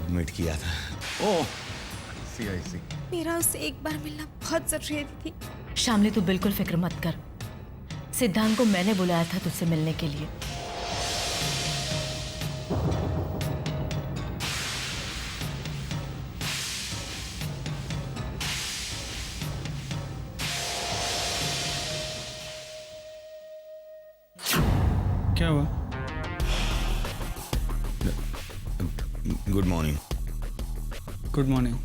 Admit किया था। ओह, आई सी। मेरा उससे एक बार मिलना बहुत जरूरी थी। शामली तू बिल्कुल फिक्र मत कर, सिद्धांत को मैंने बुलाया था तुझसे मिलने के लिए। क्या हुआ? Good morning. Good morning.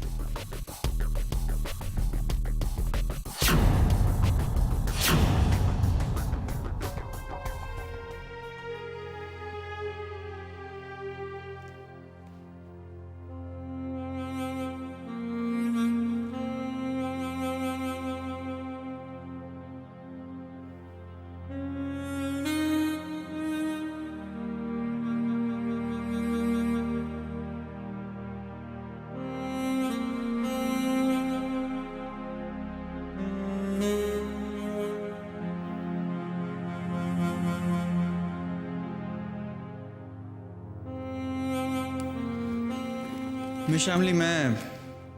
Miss Shamli, मैं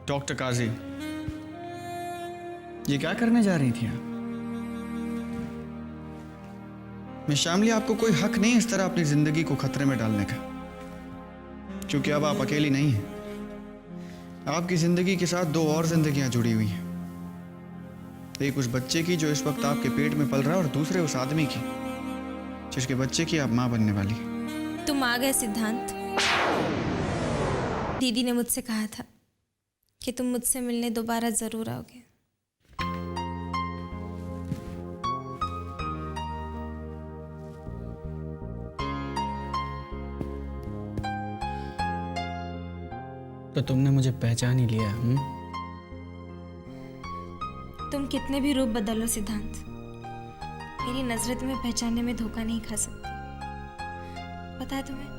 डॉक्टर काजी। ये क्या करने जा रही थी आप? मिस शामली, आपको कोई हक नहीं इस तरह अपनी जिंदगी को खतरे में डालने का, क्योंकि अब आप अकेली नहीं हैं। आपकी जिंदगी के साथ दो और जिंदगियां जुड़ी हुई हैं। एक उस बच्चे की जो इस वक्त आपके पेट में पल रहा है, और दूसरे उस आदमी की जिसके बच्चे की आप मां बनने वाली। तुम आ गए सिद्धांत। दीदी ने मुझसे कहा था कि तुम मुझसे मिलने दोबारा जरूर आओगे। तो तुमने मुझे पहचान ही लिया? तुम कितने भी रूप बदलो सिद्धांत, मेरी नजरें तुम्हें पहचानने में धोखा नहीं खा सकती। पता है तुम्हें,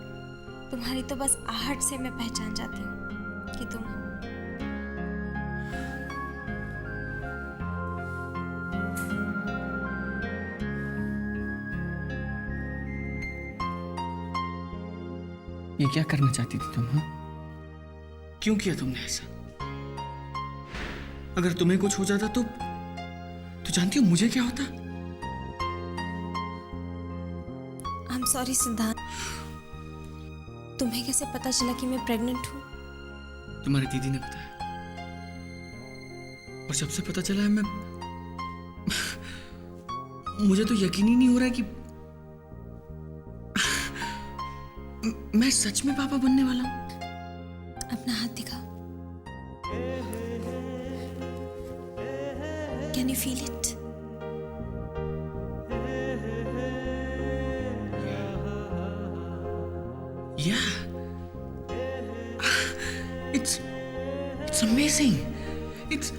तुम्हारी तो बस आहट से मैं पहचान जाती हूँ कि तुम हो। ये क्या करना चाहती थी तुम? हाँ, क्यों किया तुमने ऐसा? अगर तुम्हें कुछ हो जाता तो जानती हो मुझे क्या होता? आई एम सॉरी सिद्धांत। तुम्हें कैसे पता चला कि मैं प्रेग्नेंट हूँ? तुम्हारी दीदी ने बताया, और जब से पता चला है मुझे तो यकीन ही नहीं हो रहा है कि मैं सच में पापा बनने वाला हूं। अपना हाथ दिखाओ। Can you feel it? Yeah. It's amazing. It's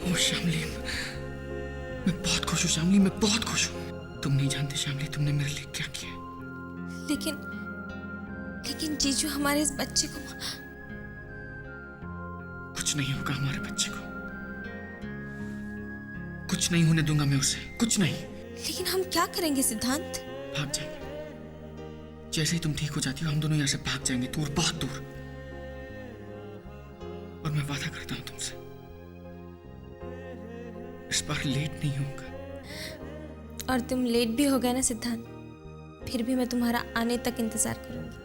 Oh Shamli, मैं बहुत खुश हूँ शामली, मैं बहुत खुश हूँ। तुम नहीं जानते शामली, तुमने मेरे लिए क्या किया। लेकिन जीजू, हमारे इस बच्चे को कुछ नहीं होगा हमारे बच्चे को। कुछ नहीं होने दूंगा मैं उसे, कुछ नहीं। लेकिन हम क्या करेंगे सिद्धांत? भाग जाएंगे। जैसे ही तुम ठीक हो जाती हो, हम दोनों यहाँ से भाग जाएंगे, दूर, बहुत दूर। और मैं वादा करता हूं तुमसे, इस बार लेट नहीं होगा। और तुम लेट भी हो गए ना सिद्धांत, फिर भी मैं तुम्हारा आने तक इंतजार करूंगी।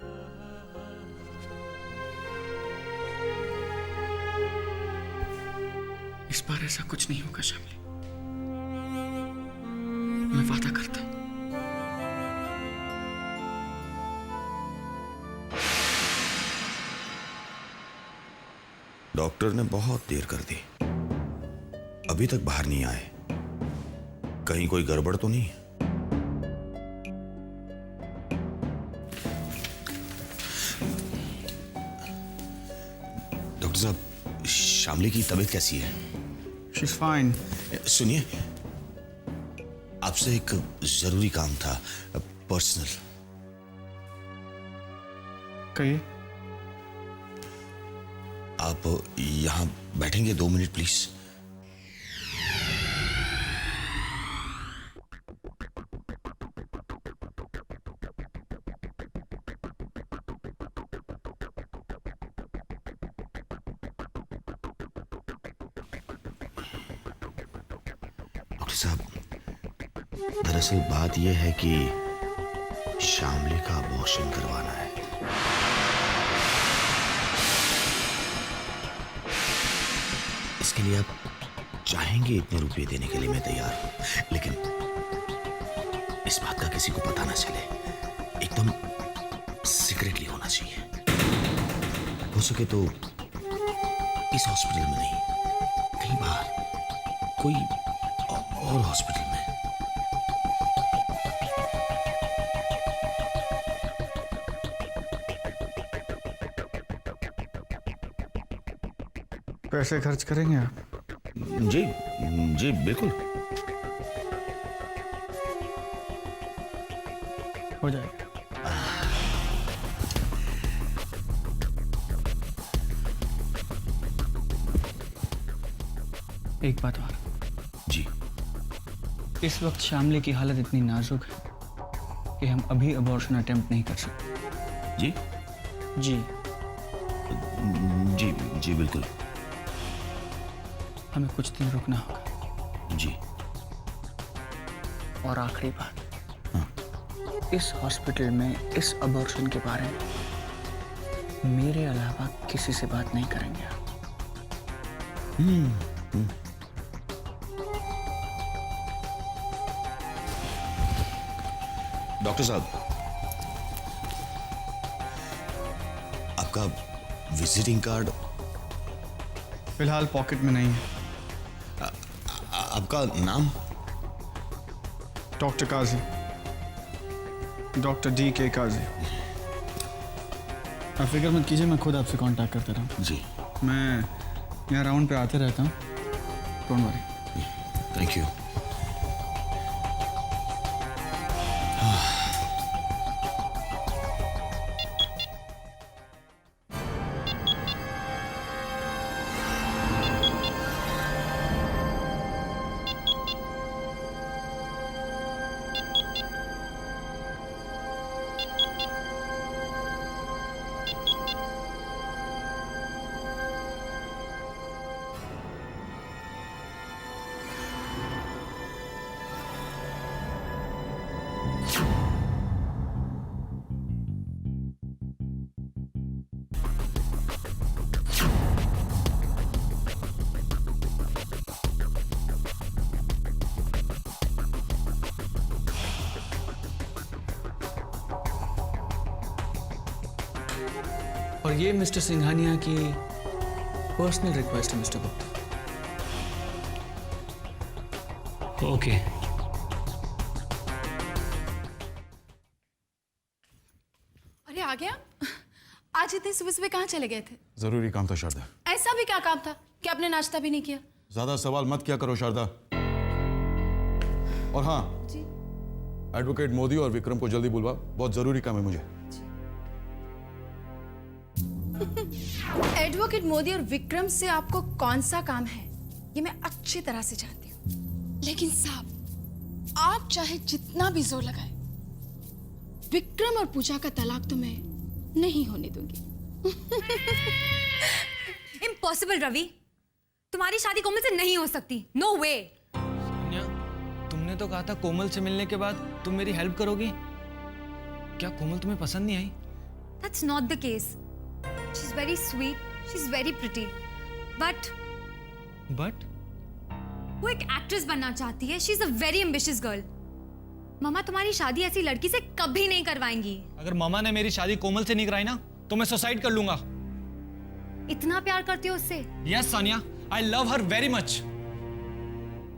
इस बार ऐसा कुछ नहीं होगा शामली, मैं वादा करता हूं। डॉक्टर ने बहुत देर कर दी, अभी तक बाहर नहीं आए। कहीं कोई गड़बड़ तो नहीं? डॉक्टर साहब, शामली की तबीयत कैसी है? She's fine. सुनिए, आपसे एक जरूरी काम था, पर्सनल। कहिए। आप यहां बैठेंगे 2 मिनट प्लीज? साहब, दरअसल बात यह है कि शामली का अबॉर्शन करवाना है। इसके लिए आप चाहेंगे इतने रुपए देने के लिए मैं तैयार हूं, लेकिन इस बात का किसी को पता ना चले, एकदम सीक्रेटली होना चाहिए। हो सके तो इस हॉस्पिटल में नहीं, कहीं बाहर, कोई और हॉस्पिटल में। पैसे खर्च करेंगे आप? जी जी बिल्कुल। हो जाएगा। एक बात और, जी इस वक्त शामली की हालत इतनी नाजुक है कि हम अभी अबॉर्शन अटेम्प्ट नहीं कर सकते। जी जी, जी जी बिल्कुल। हमें कुछ दिन रुकना होगा। जी। और आखिरी बात, इस हॉस्पिटल में इस अबॉर्शन के बारे में मेरे अलावा किसी से बात नहीं करेंगे आप। डॉक्टर साहब, आपका विजिटिंग कार्ड फिलहाल पॉकेट में नहीं है। आपका नाम? डॉक्टर काजी, डॉक्टर DK काजी। आप फिक्र मत कीजिए, मैं खुद आपसे कांटेक्ट करता रहा हूँ। जी। मैं यहाँ राउंड पे आते रहता हूँ, डोंट वरी। Thank you. और ये मिस्टर सिंघानिया की पर्सनल रिक्वेस्ट है मिस्टर गुप्ता। ओके। अरे आ गया? आज इतनी सुबह सुबह कहाँ चले गए थे? जरूरी काम था शारदा। ऐसा भी क्या काम था कि आपने नाश्ता भी नहीं किया? ज्यादा सवाल मत किया करो शारदा। और हाँ जी। एडवोकेट मोदी और विक्रम को जल्दी बुलवा, बहुत जरूरी काम है मुझे। एडवोकेट मोदी और विक्रम से आपको कौन सा काम है ये मैं अच्छी तरह से जानती हूँ, लेकिन साहब आप चाहे जितना भी जोर लगाए, विक्रम और पूजा का तलाक तो मैं नहीं होने दूंगी। इम्पॉसिबल रवि, तुम्हारी शादी कोमल से नहीं हो सकती। नो वे। तुमने तो कहा था कोमल से मिलने के बाद तुम मेरी हेल्प करोगी। क्या कोमल तुम्हें पसंद नहीं आई? That's not the case. She's very sweet. She's very pretty. But वो एक एक्ट्रेस बनना चाहती है। She's a very ambitious girl. मामा तुम्हारी शादी ऐसी लड़की से कभी नहीं करवाएंगी। अगर मामा ने मेरी शादी कोमल से नहीं कराई ना तो मैं सुसाइड कर लूंगा। इतना प्यार करती हो उससे? Yes Sania, I love her very much.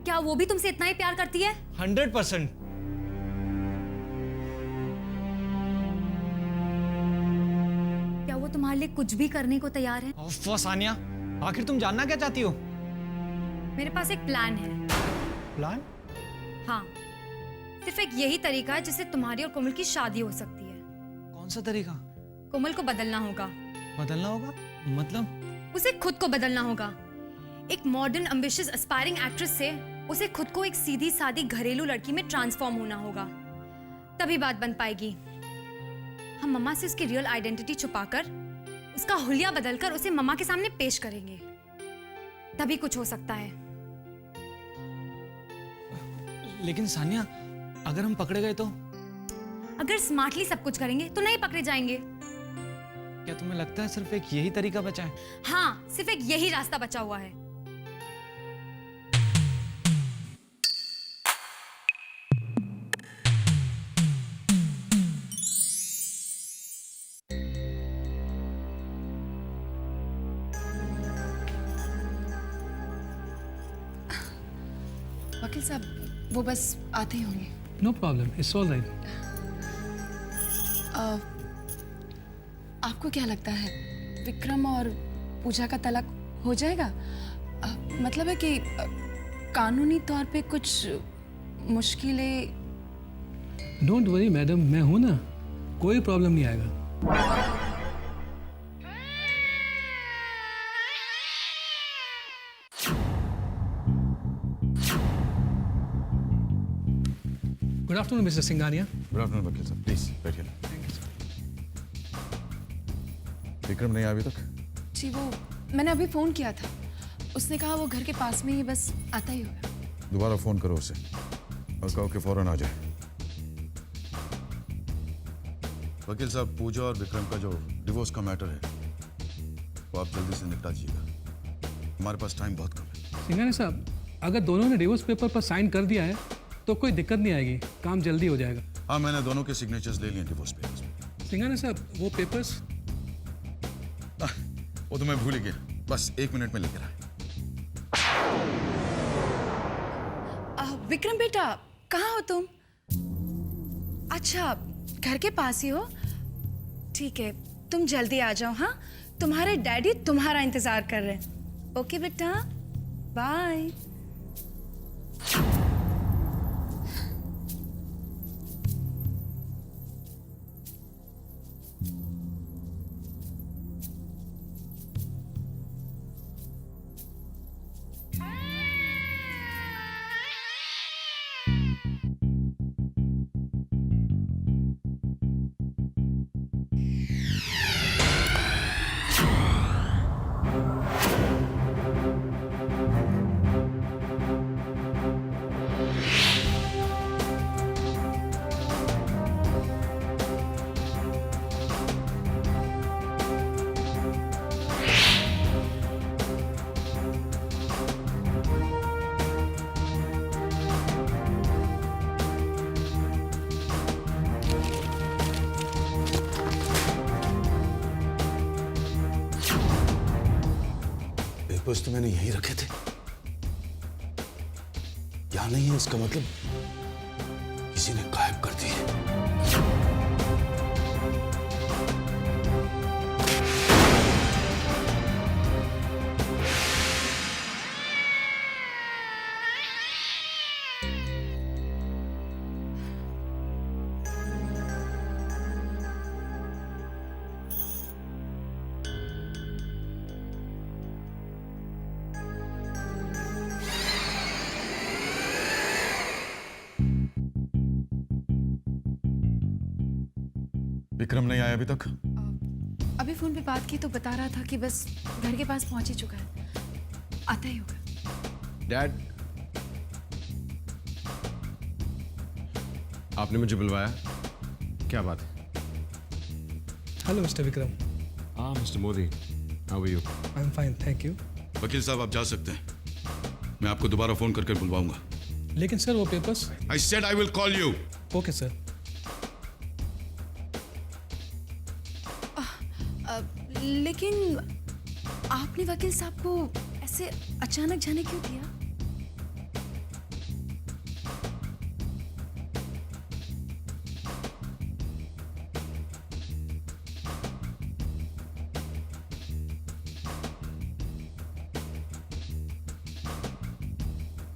क्या वो भी तुमसे इतना ही प्यार करती है? 100%। क्या वो तुम्हारे लिए कुछ भी करने को तैयार है? ओफ सानिया, आखिर तुम जानना क्या चाहती हो? मेरे पास एक प्लान है। प्लान? हाँ, सिर्फ एक यही तरीका है जिससे तुम्हारी और कोमल की शादी हो सकती है। कौन सा तरीका? कोमल को बदलना होगा। बदलना होगा? मतलब? उसे खुद को बदलना होगा। एक मॉडर्न एम्बिशियस एस्पायरिंग एक्ट्रेस से उसे खुद को एक सीधी सादी घरेलू लड़की में ट्रांसफॉर्म होना होगा, तभी बात बन पाएगी। हम मम्मा से उसकी रियल आइडेंटिटी छुपाकर, उसका हुलिया बदलकर उसे मम्मा के सामने पेश करेंगे, तभी कुछ हो सकता है। लेकिन सानिया, अगर हम पकड़े गए तो? अगर स्मार्टली सब कुछ करेंगे तो नहीं पकड़े जाएंगे। क्या तुम्हें लगता है सिर्फ एक यही तरीका बचा है? हाँ, सिर्फ एक यही रास्ता बचा हुआ है। वकील साहब वो बस आते ही होंगे। No problem. It's all right. आपको क्या लगता है विक्रम और पूजा का तलाक हो जाएगा? मतलब है कि कानूनी तौर पे कुछ मुश्किलें। Don't worry, मैडम, मैं हूं ना, कोई प्रॉब्लम नहीं आएगा। Good afternoon mister Singhania. Good afternoon वकील साहब, प्लीज बैठिए। विक्रम नहीं आया अभी तक? जी वो मैंने अभी फोन किया था, उसने कहा वो घर के पास में ही बस आता ही होगा। दोबारा फोन करो उसे और कहो कि फौरन आ जाए। वकील साहब, पूजा और विक्रम का जो डिवोर्स का मैटर है वो आप जल्दी से निपटा दीजिएगा, हमारे पास टाइम बहुत कम है। सिंघानिया साहब, अगर दोनों ने डिवोर्स पेपर पर साइन कर दिया है तो कोई दिक्कत नहीं आएगी, काम जल्दी हो जाएगा। हाँ, मैंने दोनों के सिग्नेचर्स ले लिए डिवोर्स पेपर्स में। सिंघानिया साहब, वो पेपर्स? वो तो मैं भूल ही गया, बस 1 मिनट में लेकर आए। विक्रम बेटा, कहाँ हो तुम? अच्छा, घर के पास ही हो? ठीक है, तुम जल्दी आ जाओ। हाँ, तुम्हारे डैडी तुम्हारा इंतजार कर रहे हैं। ओके बेटा, बाय। पेपर्स तो मैंने यहीं रखे थे, यहाँ नहीं है, इसका मतलब किसी ने गायब कर दिए। विक्रम नहीं आया अभी तक? अभी फोन पे बात की तो बता रहा था कि बस घर के पास पहुंच ही चुका है, आता ही होगा। डैड, आपने मुझे बुलवाया, क्या बात है? Hello mister Vikram. हाँ mister Modi, how are you? I am fine, thank you. वकील साहब, आप जा सकते हैं, मैं आपको दोबारा फोन करके बुलवाऊंगा। लेकिन सर वो papers? I said I will call you. Okay sir. लेकिन आपने वकील साहब को ऐसे अचानक जाने क्यों दिया?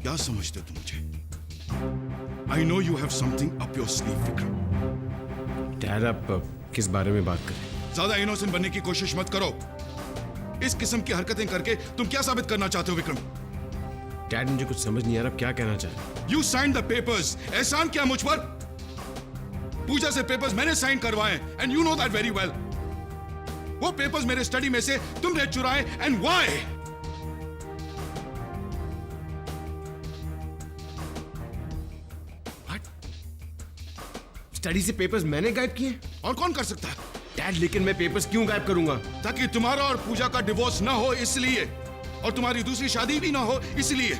क्या समझते हो तुम मुझे? I know you have something up your sleeve Vikram. Dad, आप किस बारे में बात कर रहे हैं? ज्यादा इनोसेंट बनने की कोशिश मत करो। इस किस्म की हरकतें करके तुम क्या साबित करना चाहते हो विक्रम? डैड, मुझे कुछ समझ नहीं आ रहा, आप क्या कहना चाह रहे हैं? You sign the papers. एहसान क्या मुझ पर? पूजा से पेपर्स मैंने साइन करवाए and you know that very well. वो पेपर्स मेरे स्टडी में से तुमने चुराए एंड व्हाई? स्टडी से पेपर्स मैंने गायब किए? और कौन कर सकता है? डैड, लेकिन मैं पेपर्स क्यों गायब करूंगा? ताकि तुम्हारा और पूजा का डिवोर्स ना हो इसलिए, और तुम्हारी दूसरी शादी भी ना हो इसलिए।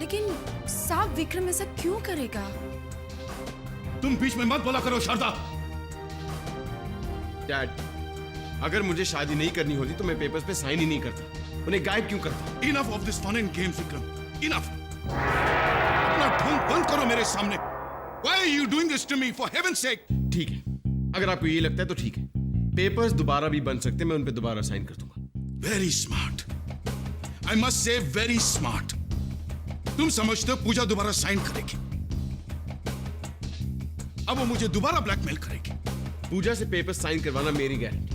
लेकिन साहब विक्रम ऐसा क्यों करेगा? तुम बीच में मत बोला करो शारदा। डैड, अगर मुझे शादी नहीं करनी होती तो मैं पेपर्स पे साइन ही नहीं करता, उन्हें गायब क्यों करता? Enough of this fun and games Vikram, enough. अपना ढोंग बंद करो मेरे सामने। Why are you doing this to me, for heaven's sake? ठीक है, अगर आपको ये लगता है तो ठीक है, पेपर्स दोबारा भी बन सकते हैं, मैं उन पे दोबारा साइन कर दूंगा। Very smart. I must say very smart. तुम समझते हो पूजा दोबारा साइन करेगी, अब वो मुझे दोबारा ब्लैकमेल करेगी। पूजा से पेपर साइन करवाना मेरी गारंटी।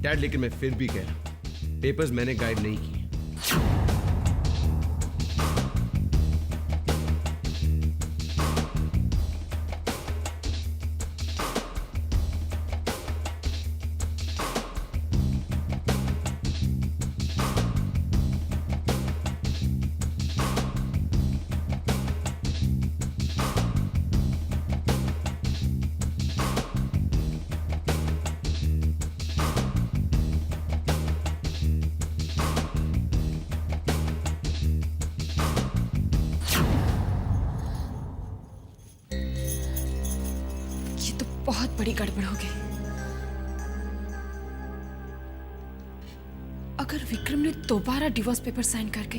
डैड, लेकिन मैं फिर भी कह रहा हूं, पेपर्स मैंने गायब नहीं किए। बहुत बड़ी गड़बड़ हो गई। अगर विक्रम ने दोबारा डिवोर्स पेपर साइन करके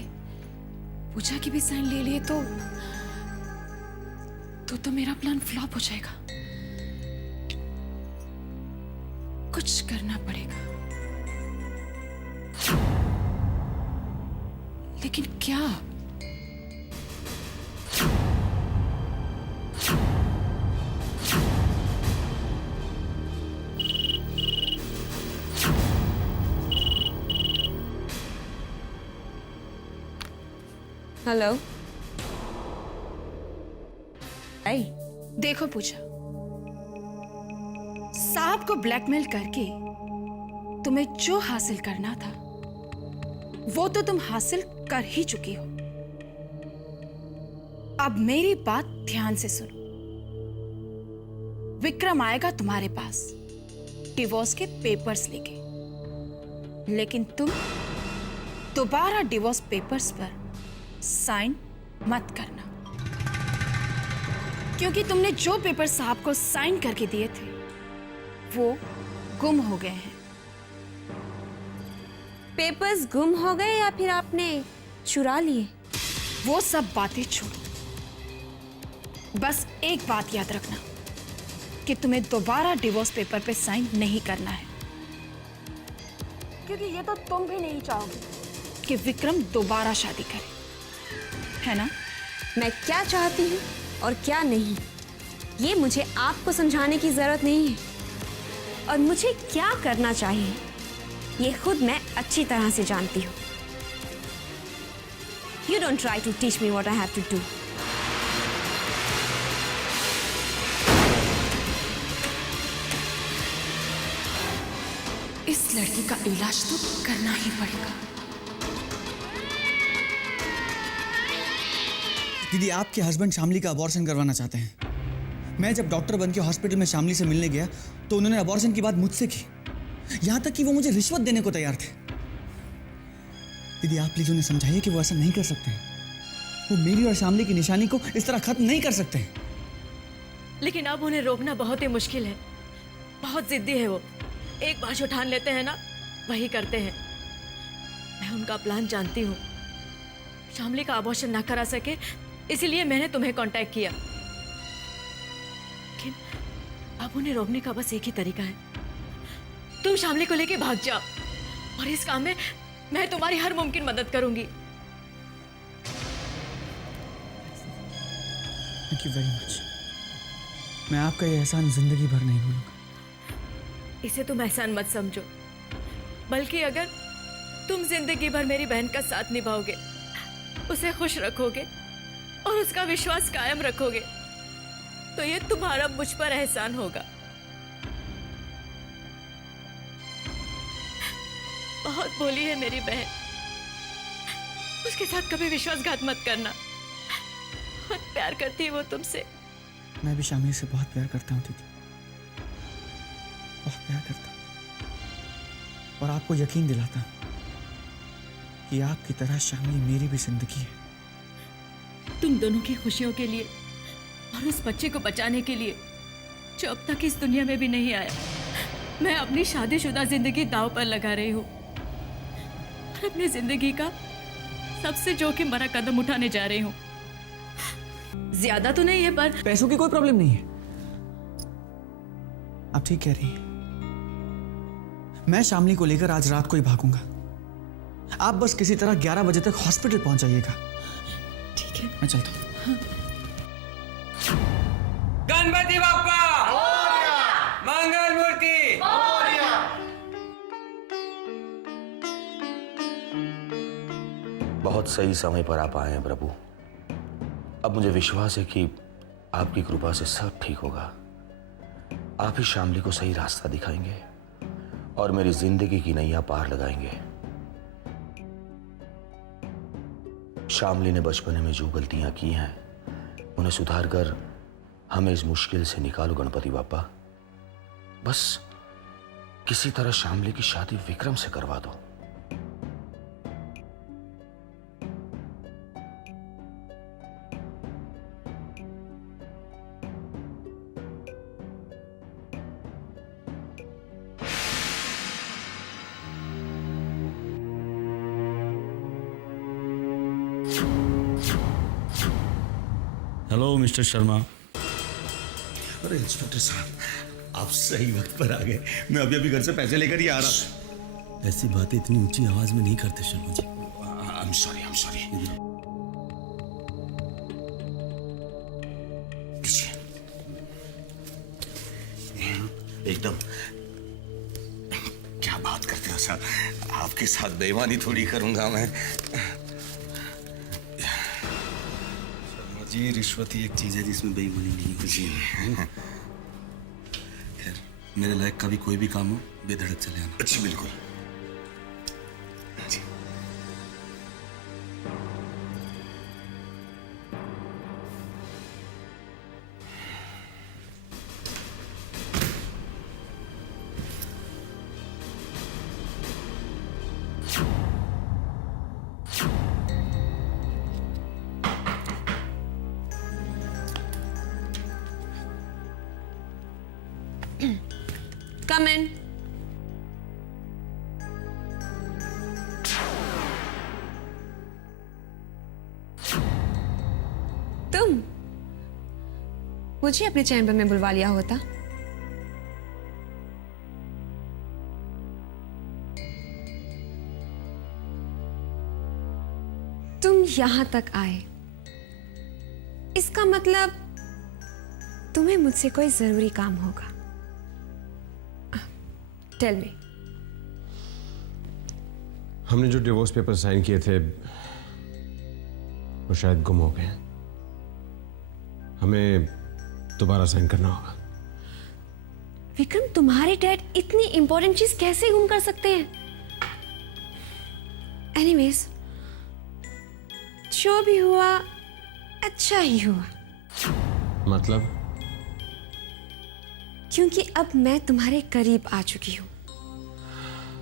पूजा की भी साइन ले लिए तो मेरा प्लान फ्लॉप हो जाएगा। कुछ करना पड़ेगा, लेकिन क्या? हेलो। देखो पूजा, साहब को ब्लैकमेल करके तुम्हें जो हासिल करना था वो तो तुम हासिल कर ही चुकी हो। अब मेरी बात ध्यान से सुनो। विक्रम आएगा तुम्हारे पास डिवोर्स के पेपर्स लेके, लेकिन तुम दोबारा डिवोर्स पेपर्स पर साइन मत करना, क्योंकि तुमने जो पेपर साहब को साइन करके दिए थे वो गुम हो गए हैं। पेपर्स गुम हो गए या फिर आपने चुरा लिए? वो सब बातें छोड़ो, बस एक बात याद रखना कि तुम्हें दोबारा डिवोर्स पेपर पे साइन नहीं करना है, क्योंकि ये तो तुम भी नहीं चाहोगे कि विक्रम दोबारा शादी करे, है ना? मैं क्या चाहती हूँ और क्या नहीं, ये मुझे आपको समझाने की जरूरत नहीं है, और मुझे क्या करना चाहिए ये खुद मैं अच्छी तरह से जानती हूँ। You don't try to teach me what I have to do. इस लड़की का इलाज तो करना ही पड़ेगा। दीदी, आपके हस्बैंड शामली का अबॉर्शन करवाना चाहते हैं। मैं जब डॉक्टर बन के हॉस्पिटल में शामली से मिलने गया तो उन्होंने अबॉर्शन की बात मुझसे की, यहां तक कि वो मुझे रिश्वत देने को तैयार थे। दीदी, आप प्लीज उन्हें समझाइए कि वो ऐसा नहीं कर सकते हैं। वो मेरी और शामली की निशानी को इस तरह खत्म नहीं कर सकते हैं। लेकिन अब उन्हें रोकना बहुत ही मुश्किल है, बहुत जिद्दी है वो। एक बार जो ठान लेते हैं ना, वही करते हैं। मैं उनका प्लान जानती हूँ। शामली का अबॉर्शन ना करा सके इसीलिए मैंने तुम्हें कांटेक्ट किया, लेकिन अब उन्हें रोकने का बस एक ही तरीका है, तुम शामली को लेके भाग जाओ, और इस काम में मैं तुम्हारी हर मुमकिन मदद करूंगी। Thank you very much. मैं आपका ये एहसान जिंदगी भर नहीं भूलूंगा। इसे तुम एहसान मत समझो, बल्कि अगर तुम जिंदगी भर मेरी बहन का साथ निभाओगे, उसे खुश रखोगे और उसका विश्वास कायम रखोगे, तो ये तुम्हारा मुझ पर एहसान होगा। बहुत बोली है मेरी बहन, उसके साथ कभी विश्वासघात मत करना, बहुत प्यार करती है वो तुमसे। मैं भी शामली से बहुत प्यार करता हूँ दीदी, बहुत प्यार करता हूँ। और आपको यकीन दिलाता हूँ कि आपकी तरह शामली मेरी भी जिंदगी है। तुम दोनों की खुशियों के लिए और उस बच्चे को बचाने के लिए जो अब तक इस दुनिया में भी नहीं आया, मैं अपनी शादीशुदा जिंदगी दांव पर लगा रही हूँ और अपनी जिंदगी का सबसे जोखिम भरा कदम उठाने जा रही हूँ। ज्यादा तो नहीं है, पर पैसों की कोई प्रॉब्लम नहीं है। आप ठीक कह रही हैं। मैं शामली को लेकर आज रात को ही भागूंगा। आप बस किसी तरह 11 बजे तक हॉस्पिटल पहुंच जाइएगा। ठीक है, मैं चलता हूँ। गणपति बाप्पा मंगल मूर्ति। बहुत सही समय पर आप आए हैं प्रभु। अब मुझे विश्वास है कि आपकी कृपा से सब ठीक होगा। आप ही शामली को सही रास्ता दिखाएंगे और मेरी जिंदगी की नैया पार लगाएंगे। शामली ने बचपन में जो गलतियां की हैं उन्हें सुधार कर हमें इस मुश्किल से निकालो गणपति बाप्पा। बस किसी तरह शामली की शादी विक्रम से करवा दो। Hello mister Sharma. अरे इंस्पेक्टर साहब, आप सही वक्त पर आ गए। मैं अभी अभी घर से पैसे लेकर ही आ रहा। ऐसी बातें इतनी ऊंची आवाज में नहीं करते शर्मा जी। I'm sorry. एकदम क्या बात करते हो सर? आपके साथ बेईमानी थोड़ी करूंगा मैं। जी रिश्वत ही एक चीज है जिसमें बेईमानी नहीं होती है। खैर, मेरे लायक का भी कोई भी काम हो बेधड़क चले आना। अच्छी बिल्कुल जी। Come in. तुम मुझे अपने चैम्बर में बुलवा लिया होता। तुम यहां तक आए, इसका मतलब तुम्हें मुझसे कोई जरूरी काम होगा। Tell me. हमने जो डिवोर्स पेपर साइन किए थे वो शायद गुम हो गए। हमें दोबारा साइन करना होगा। विक्रम, तुम्हारे डैड इतनी इंपॉर्टेंट चीज कैसे गुम कर सकते हैं? एनीवेज, जो भी हुआ अच्छा ही हुआ। मतलब? क्योंकि अब मैं तुम्हारे करीब आ चुकी हूं,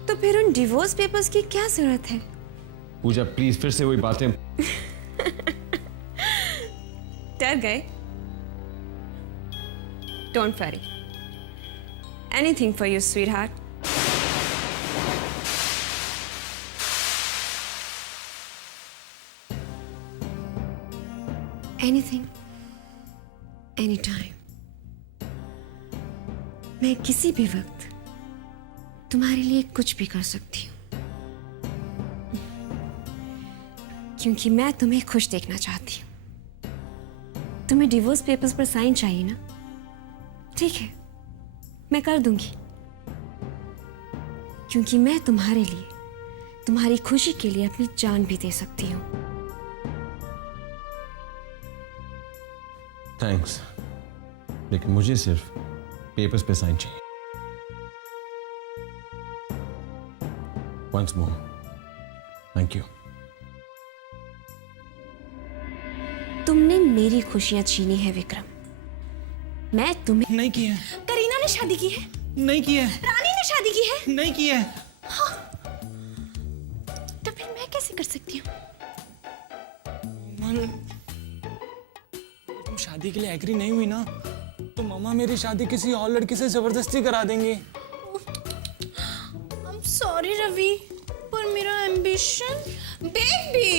तो फिर उन डिवोर्स पेपर्स की क्या जरूरत है? पूजा प्लीज फिर से वही बातें। डर गए? Don't worry, anything for you sweet heart. Anything, any time. मैं किसी भी वक्त तुम्हारे लिए कुछ भी कर सकती हूँ, क्योंकि मैं तुम्हें खुश देखना चाहती हूँ। तुम्हें डिवोर्स पेपर्स पर साइन चाहिए ना? ठीक है, मैं कर दूंगी, क्योंकि मैं तुम्हारे लिए, तुम्हारी खुशी के लिए अपनी जान भी दे सकती हूँ। थैंक्स, लेकिन मुझे सिर्फ पेपर्स पे साइन चाहिए। Once more, thank you. तुमने मेरी खुशियां छीनी है विक्रम। मैं तुम्हें नहीं की है, करीना ने शादी की है, नहीं की है, रानी ने शादी की है, नहीं की है। तो फिर मैं कैसे कर सकती हूँ? तुम शादी के लिए एग्री नहीं हुई ना, तो मामा मेरी शादी किसी और लड़की से जबरदस्ती करा देंगे। I'm sorry रवि, पर मेरा एम्बिशन, बेबी,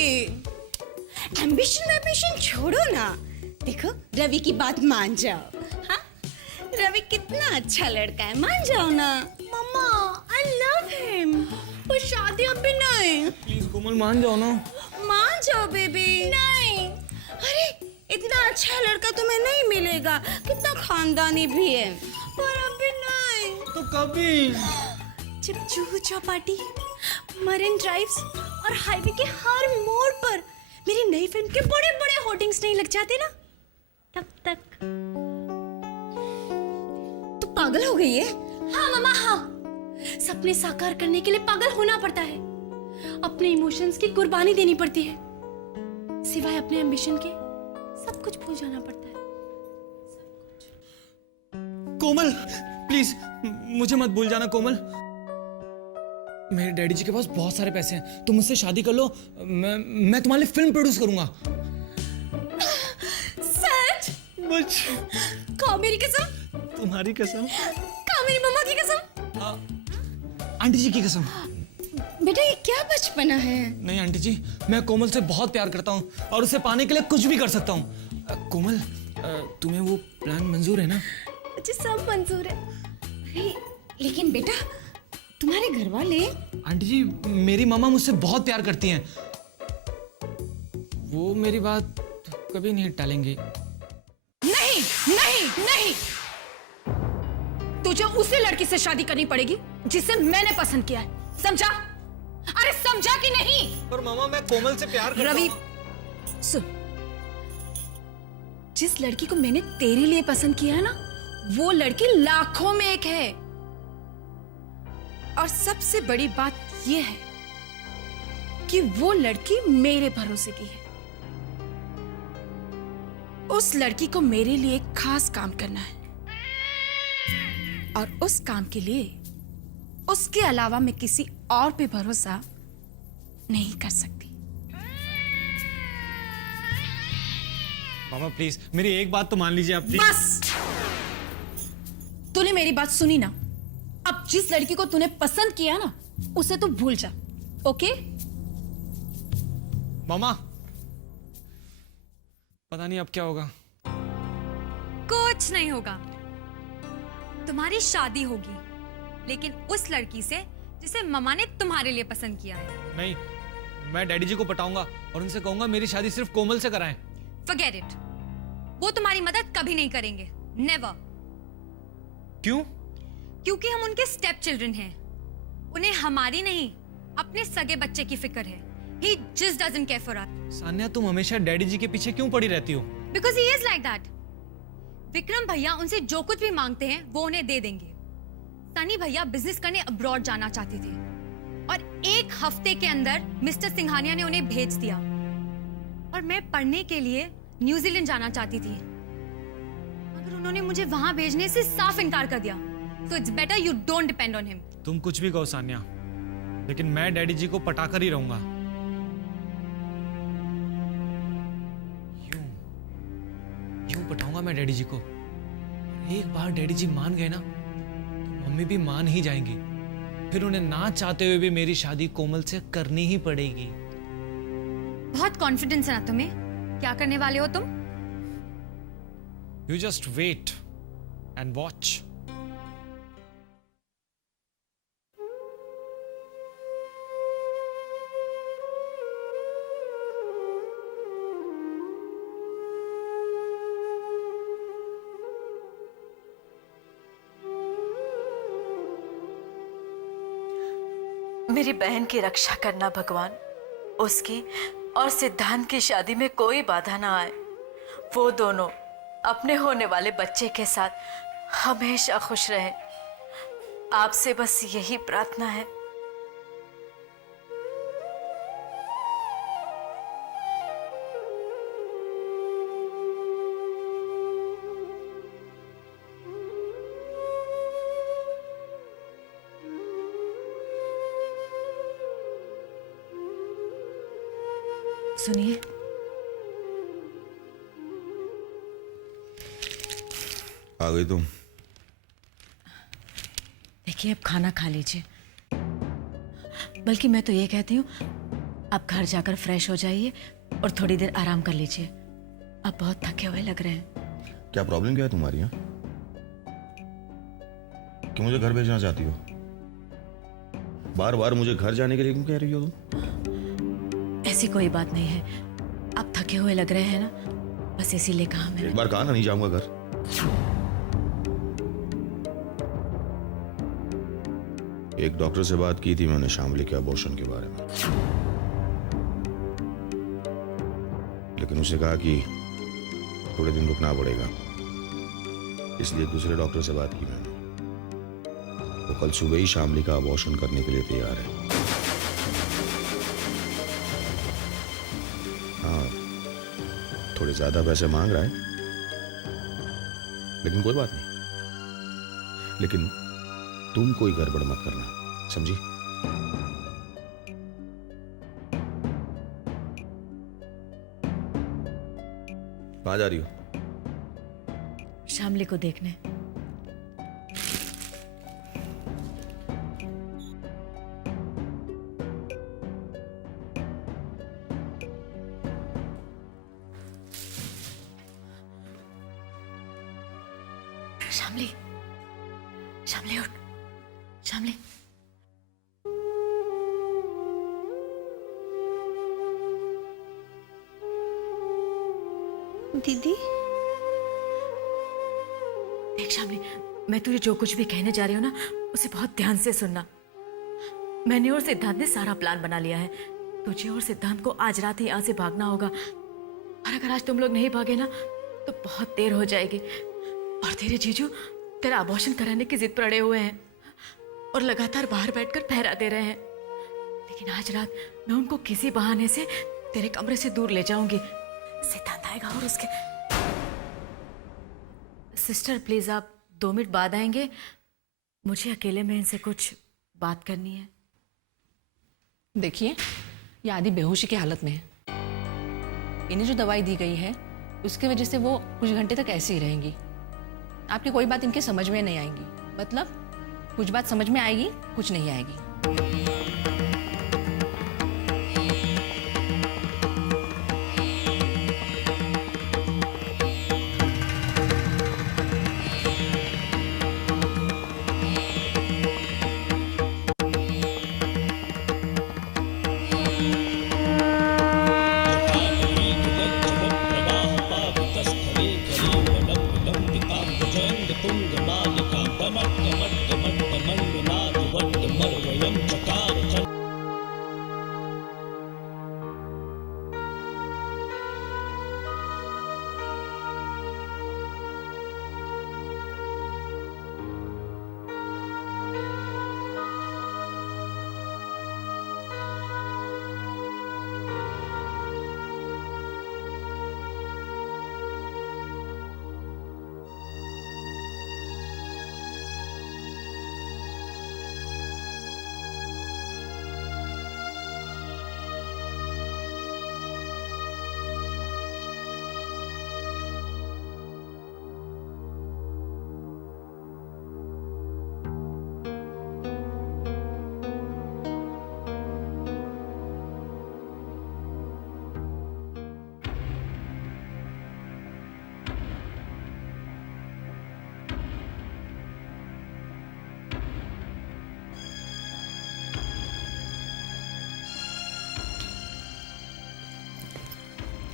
एम्बिशन छोड़ो ना। देखो रवि की बात मान जाओ। हाँ, रवि कितना अच्छा लड़का है, मान जाओ ना। मम्मा, I love him, पर शादी अभी नहीं। प्लीज कोमल मान जाओ ना। मान जाओ बेबी। नहीं, अरे इतना अच्छा लड़का तुम्हें नहीं मिलेगा, कितना खानदानी भी है, पर अभी नहीं। तो कभी? जब जुहू चौपाटी, मरीन ड्राइव्स और हाईवे के हर मोड़ पर मेरी नई फिल्म के बड़े बड़े होर्डिंग्स नहीं लग जाते ना, तब तक। तू पागल हो गई है? हाँ मामा, हाँ। सपने साकार करने के लिए पागल होना पड़ता है, अपने इमोशंस की कुर्बानी देनी पड़ती है, सिवाय अपने एम्बिशन के सब कुछ भूल जाना पड़ता है। कोमल प्लीज मुझे मत भूल जाना कोमल। मेरे डैडी जी के पास बहुत सारे पैसे हैं, तुम मुझसे शादी कर लो, मैं तुम्हारे लिए फिल्म प्रोड्यूस करूंगा। सच? बच। खाओ मेरी कसम। तुम्हारी कसम। खाओ मेरी मम्मा की कसम। आंटी जी की कसम। बेटा ये क्या बचपना है? नहीं आंटी जी, मैं कोमल से बहुत प्यार करता हूँ और उसे पाने के लिए कुछ भी कर सकता हूँ। कोमल, तुम्हें वो प्लान मंजूर है ना? मुझे सब मंजूर है। अरे लेकिन बेटा, तुम्हारे घर वाले? आंटी जी, मेरी मामा मुझसे बहुत प्यार करती हैं, वो मेरी बात कभी नहीं टालेंगी। नहीं नहीं नहीं, तुझे उसी लड़की से शादी करनी पड़ेगी जिसे मैंने पसंद किया है, समझा? अरे समझा कि नहीं? पर मामा मैं कोमल से प्यार करता रवि सुन, जिस लड़की को मैंने तेरे लिए पसंद किया है ना, वो लड़की लाखों में एक है। और सबसे बड़ी बात यह है कि वो लड़की मेरे भरोसे की है। उस लड़की को मेरे लिए एक खास काम करना है, और उस काम के लिए उसके अलावा मैं किसी और पे भरोसा नहीं कर सकती। मामा प्लीज मेरी एक बात तो मान लीजिए आप प्लीज। बस, तूने मेरी बात सुनी ना, अब जिस लड़की को तूने पसंद किया ना, उसे तू भूल जा, ओके? मामा पता नहीं अब क्या होगा। कुछ नहीं होगा, तुम्हारी शादी होगी, लेकिन उस लड़की से जिसे मम्मा ने तुम्हारे लिए पसंद किया है। नहीं, मैं डैडी जी को पटाऊंगा और उनसे कहूंगा मेरी शादी सिर्फ कोमल से कराएं। Forget it, वो तुम्हारी मदद कभी नहीं करेंगे, नेवर। क्यों? क्योंकि हम उनके स्टेप चिल्ड्रन हैं, उन्हें हमारी नहीं अपने सगे बच्चे की फिक्र है। He just doesn't care for us. Sanya तुम हमेशा डैडी जी के पीछे क्यों पड़ी रहती हो? Because he is like that. Vikram भैया उनसे जो कुछ भी मांगते हैं वो उन्हें दे देंगे। सनी भैया बिजनेस करने अब्रॉड जाना चाहते थे और एक हफ्ते के अंदर मिस्टर सिंघानिया ने उन्हें भेज दिया, और मैं पढ़ने के लिए न्यूजीलैंड जाना चाहती थी, मगर उन्होंने मुझे वहां भेजने से साफ इनकार कर दिया। So it's better you don't depend on him. तुम कुछ भी कहो सान्या, लेकिन मैं डैडी जी को पटाकर ही रहूंगा। यूं पटाऊंगा मैं डैडी जी को। एक बार डैडी जी मान गए ना, तो मम्मी भी मान ही जाएंगी, फिर उन्हें ना चाहते हुए भी मेरी शादी कोमल से करनी ही पड़ेगी। बहुत कॉन्फिडेंस है ना तुम्हें? क्या करने वाले हो तुम? You just wait and watch. मेरी बहन की रक्षा करना भगवान, उसकी और सिद्धांत की शादी में कोई बाधा ना आए। वो दोनों अपने होने वाले बच्चे के साथ हमेशा खुश रहें। आपसे बस यही प्रार्थना है। सुनिए, आ गई तुम? देखिए अब खाना खा लीजिए। बल्कि मैं तो ये कहती हूँ, आप घर जाकर फ्रेश हो जाइए और थोड़ी देर आराम कर लीजिए। आप बहुत थके हुए लग रहे हैं। क्या प्रॉब्लम क्या है तुम्हारी? यहाँ क्यों मुझे घर भेजना चाहती हो? बार बार मुझे घर जाने के लिए क्यों कह रही हो तुम? ऐसी कोई बात नहीं है, आप थके हुए लग रहे हैं ना, बस इसीलिए कहा मैंने। एक बार कहा ना नहीं जाऊंगा घर। एक डॉक्टर से बात की थी मैंने शामली के अबॉर्शन के बारे में, लेकिन उसे कहा कि थोड़े दिन रुकना पड़ेगा, इसलिए दूसरे डॉक्टर से बात की मैंने। वो कल सुबह ही शामली का अबॉर्शन करने के लिए तैयार है। हाँ, थोड़े ज्यादा पैसे मांग रहा है, लेकिन कोई बात नहीं। लेकिन तुम कोई गड़बड़ मत करना, समझी? कहाँ जा रही हो? शामली को देखने। शामली, शामली उठ, शामली। दीदी, देख शामली, मैं तुझे जो कुछ भी कहने जा रही हूँ ना, उसे बहुत ध्यान से सुनना। मैंने और सिद्धांत ने सारा प्लान बना लिया है। तुझे और सिद्धांत को आज रात ही यहाँ से भागना होगा, और अगर आज तुम लोग नहीं भागे ना तो बहुत देर हो जाएगी। और तेरे जीजू तेरा अबॉर्शन कराने की जिद पर अड़े हुए हैं और लगातार बाहर बैठकर पहरा दे रहे हैं। लेकिन आज रात मैं उनको किसी बहाने से तेरे कमरे से दूर ले जाऊंगी। सिद्धांत आएगा और उसके... सिस्टर प्लीज, आप 2 मिनट बाद आएंगे? मुझे अकेले में इनसे कुछ बात करनी है। देखिए, ये आदि बेहोशी की हालत में है। इन्हें जो दवाई दी गई है उसकी वजह से वो कुछ घंटे तक ऐसे ही रहेंगी। आपकी कोई बात इनके समझ में नहीं आएगी। मतलब कुछ बात समझ में आएगी, कुछ नहीं आएगी।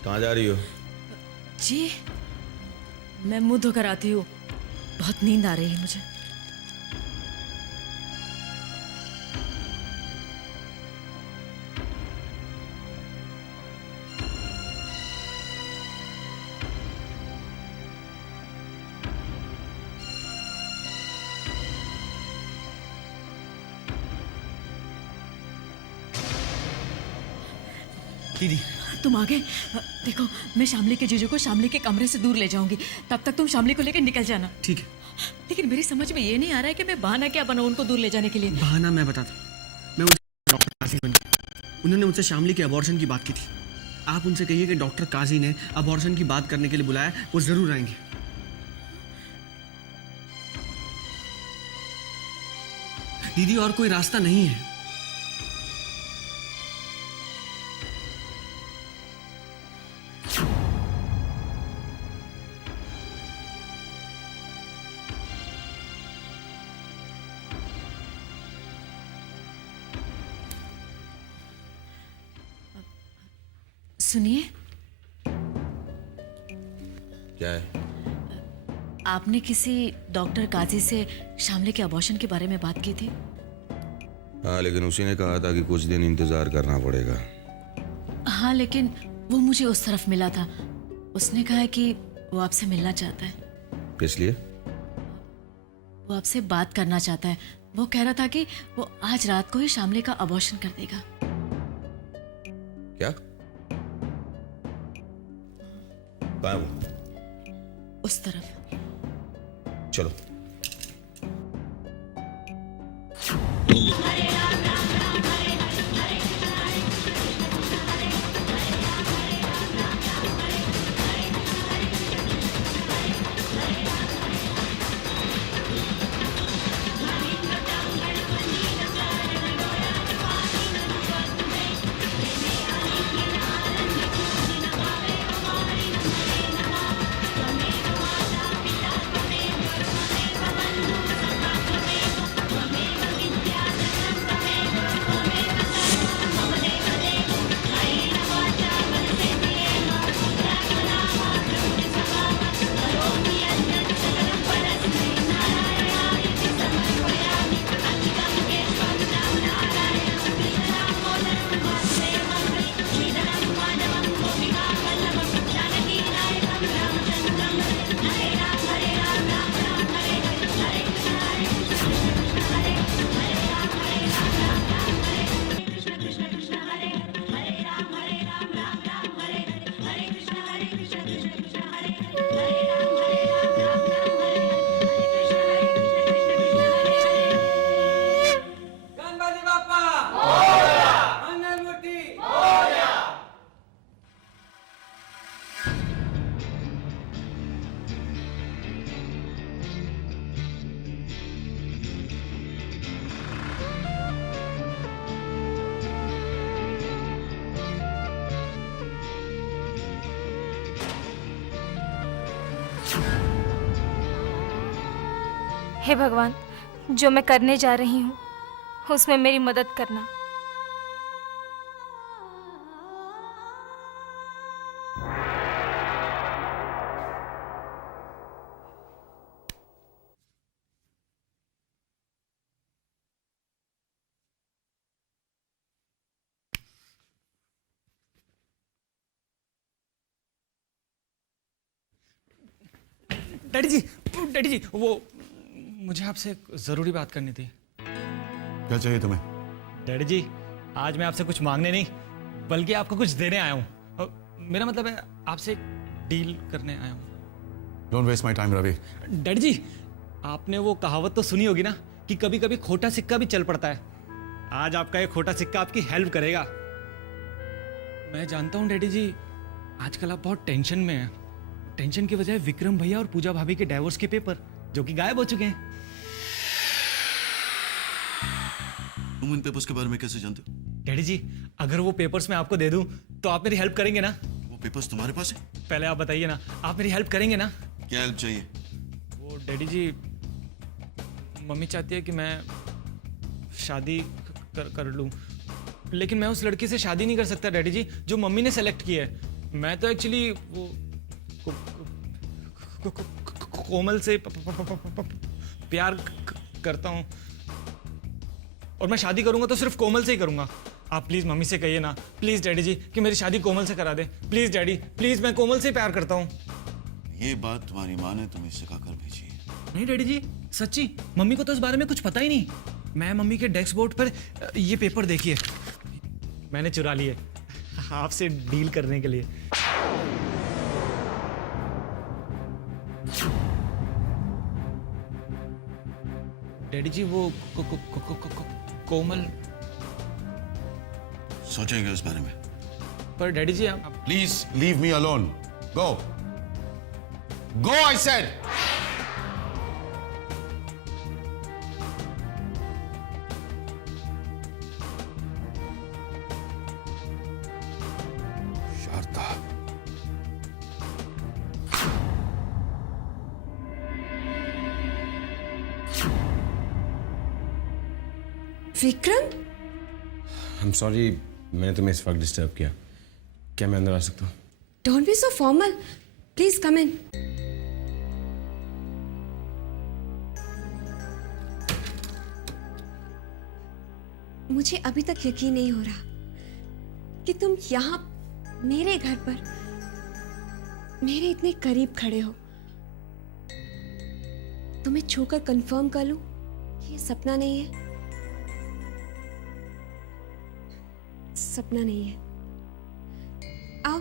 कहाँ जा रही हो? जी, मैं मुंह धोकर आती हूँ, बहुत नींद आ रही है मुझे। दीदी, तुम आ गए। देखो, मैं शामली के जीजू को शामली के कमरे से दूर ले जाऊंगी, तब तक तुम शामली को लेकर निकल जाना। ठीक है। लेकिन मेरी समझ में ये नहीं आ रहा है कि मैं बहाना क्या बनाऊं उनको दूर ले जाने के लिए। बहाना मैं बताता हूँ। मैं उनसे डॉक्टर आसिफ बन गया। उन्होंने मुझसे शामली के अबॉर्शन की बात की थी। आप उनसे कहिए कि डॉक्टर काजी ने अबॉर्शन की बात करने के लिए बुलाया, वो जरूर आएंगे। दीदी और कोई रास्ता नहीं है। सुनिए, क्या है? आपने किसी डॉक्टर काजी से शामली के अबॉर्शन के बारे में बात की थी? हाँ, लेकिन उसी ने कहा था कि कुछ दिन इंतजार करना पड़ेगा। हाँ, लेकिन वो मुझे उस तरफ मिला था। उसने कहा है कि वो आपसे मिलना चाहता है। किस लिए? वो आपसे बात करना चाहता है। वो कह रहा था कि वो आज रात को ही शामली का अबॉर्शन कर देगा। क्या? कहाँ है वो? उस तरफ। चलो। हे भगवान, जो मैं करने जा रही हूँ उसमें मेरी मदद करना। डैडी जी, वो मुझे आपसे जरूरी बात करनी थी। क्या चाहिए तुम्हें? डैडी जी, आज मैं आपसे कुछ मांगने नहीं बल्कि आपको कुछ देने आया हूँ। मेरा मतलब है आपसे एक डील करने आया हूँ। Don't waste my time Ravi. Daddy ji, आपने वो कहावत तो सुनी होगी ना कि कभी कभी खोटा सिक्का भी चल पड़ता है। आज आपका ये खोटा सिक्का आपकी हेल्प करेगा। मैं जानता हूँ डैडी जी, आजकल आप बहुत टेंशन में हैं। टेंशन की वजह है विक्रम भैया और पूजा भाभी के डाइवोर्स के पेपर जो कि गायब हो चुके हैं। तुम इन पेपर्स के बारे में कैसे जानते हो? डैडी जी, अगर वो पेपर्स मैं आपको दे दूं तो आप मेरी हेल्प करेंगे ना? वो पेपर्स तुम्हारे पास है? पहले आप बताइए ना, आप मेरी हेल्प करेंगे ना? क्या हेल्प चाहिए? वो डैडी जी, मम्मी चाहती है कि मैं शादी कर लूं, लेकिन मैं उस लड़की से शादी नहीं कर सकता डैडी जी जो मम्मी ने सेलेक्ट की है। मैं तो एक्चुअली वो कोमल से प्यार करता हूं और मैं शादी करूंगा तो सिर्फ कोमल से ही करूंगा। आप प्लीज मम्मी से कहिए ना, प्लीज डैडी जी, कि मेरी शादी कोमल से करा दे। प्लीज डैडी, प्लीज, मैं कोमल से प्यार करता हूँ। ये बात तुम्हारी माँ ने तुम्हें सिखाकर भेजी है? नहीं डैडी जी, सच्ची, मम्मी को तो इस बारे में कुछ पता ही नहीं। मैं मम्मी के डेस्क बोर्ड पर ये पेपर देखिए मैंने चुरा लिए आपसे डील करने के लिए। डैडी जी, वो कोमल। सोचेंगे उस बारे में। पर डैडी जी आप please leave me alone. Go. Go I said. Sharda. Vikram, I am sorry, मैंने तुम्हें इस वक्त डिस्टर्ब किया. क्या मैं अंदर आ सकता हूँ? Don't be so formal. Please come in. मुझे अभी तक यकीन नहीं हो रहा कि तुम यहां मेरे घर पर मेरे इतने करीब खड़े हो. तुम्हें छूकर कंफर्म कर लूं कि ये सपना नहीं है. सपना नहीं है. आओ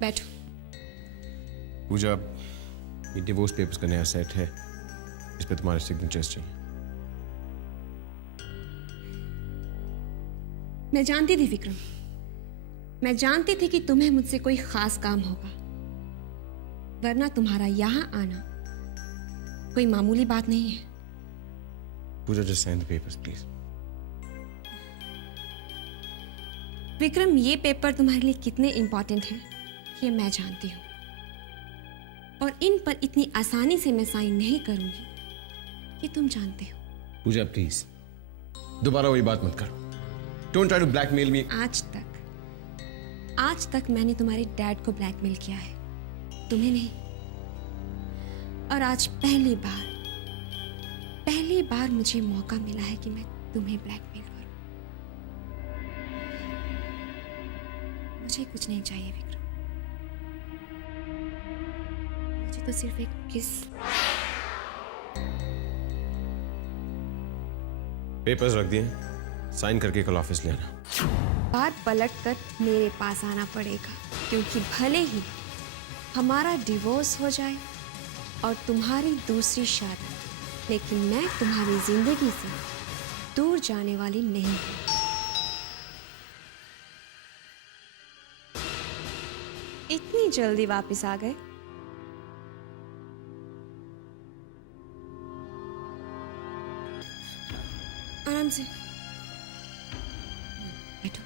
बैठो. पूजा, ये डिवोर्स पेपर्स का नया सेट है, इस पे तुम्हारे सिग्नेचर्स चाहिए. मैं जानती थी विक्रम, मैं जानती थी कि तुम्हें मुझसे कोई खास काम होगा, वरना तुम्हारा यहां आना कोई मामूली बात नहीं है. पूजा, just sign the papers, please. Vikram, ये पेपर तुम्हारे लिए कितने इंपॉर्टेंट हैं ये मैं जानती हूँ, और इन पर इतनी आसानी से मैं साइन नहीं करूंगी ये तुम जानते हो. पूजा प्लीज, दोबारा वही बात मत करो. डोंट ट्राई टू ब्लैकमेल मी. आज तक मैंने तुम्हारे डैड को ब्लैकमेल किया है, तुम्हें नहीं. और आज पहली बार मुझे मौका मिला है कि मैं तुम्हें ब्लैकमेल करूं. मुझे कुछ नहीं चाहिए विक्रम, मुझे तो सिर्फ एक किस. पेपर्स रख दिए, साइन करके कल ऑफिस ले आना. बात पलट कर मेरे पास आना पड़ेगा, क्योंकि भले ही हमारा डिवोर्स हो जाए और तुम्हारी दूसरी शादी, लेकिन मैं तुम्हारी जिंदगी से दूर जाने वाली नहीं हूं. इतनी जल्दी वापस आ गए? आराम से बैठो,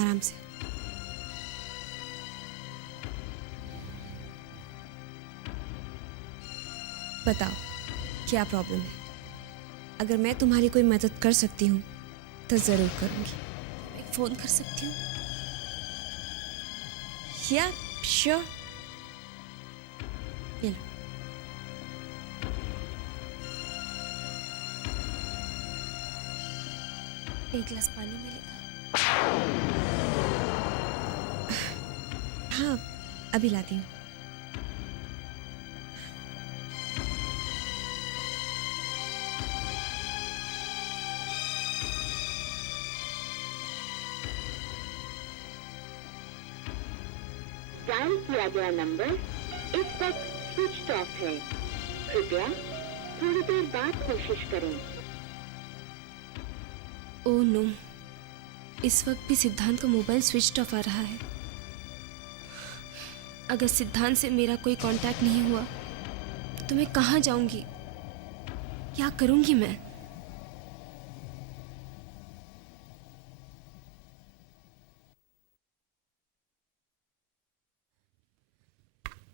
आराम से. बताओ क्या प्रॉब्लम है? अगर मैं तुम्हारी कोई मदद कर सकती हूँ तो जरूर करूँगी. एक फोन कर सकती हूँ? या श्योर. ये लो. एक गिलास पानी मिलेगा? हाँ, अभी लाती हूँ. डायल किया गया नंबर इस वक्त स्विच ऑफ है. कृपया थोड़ी देर बाद कोशिश करें. ओह नो, इस वक्त भी सिद्धांत का मोबाइल स्विच ऑफ आ रहा है. अगर सिद्धांत से मेरा कोई कांटेक्ट नहीं हुआ तो मैं कहाँ जाऊंगी, क्या करूंगी मैं?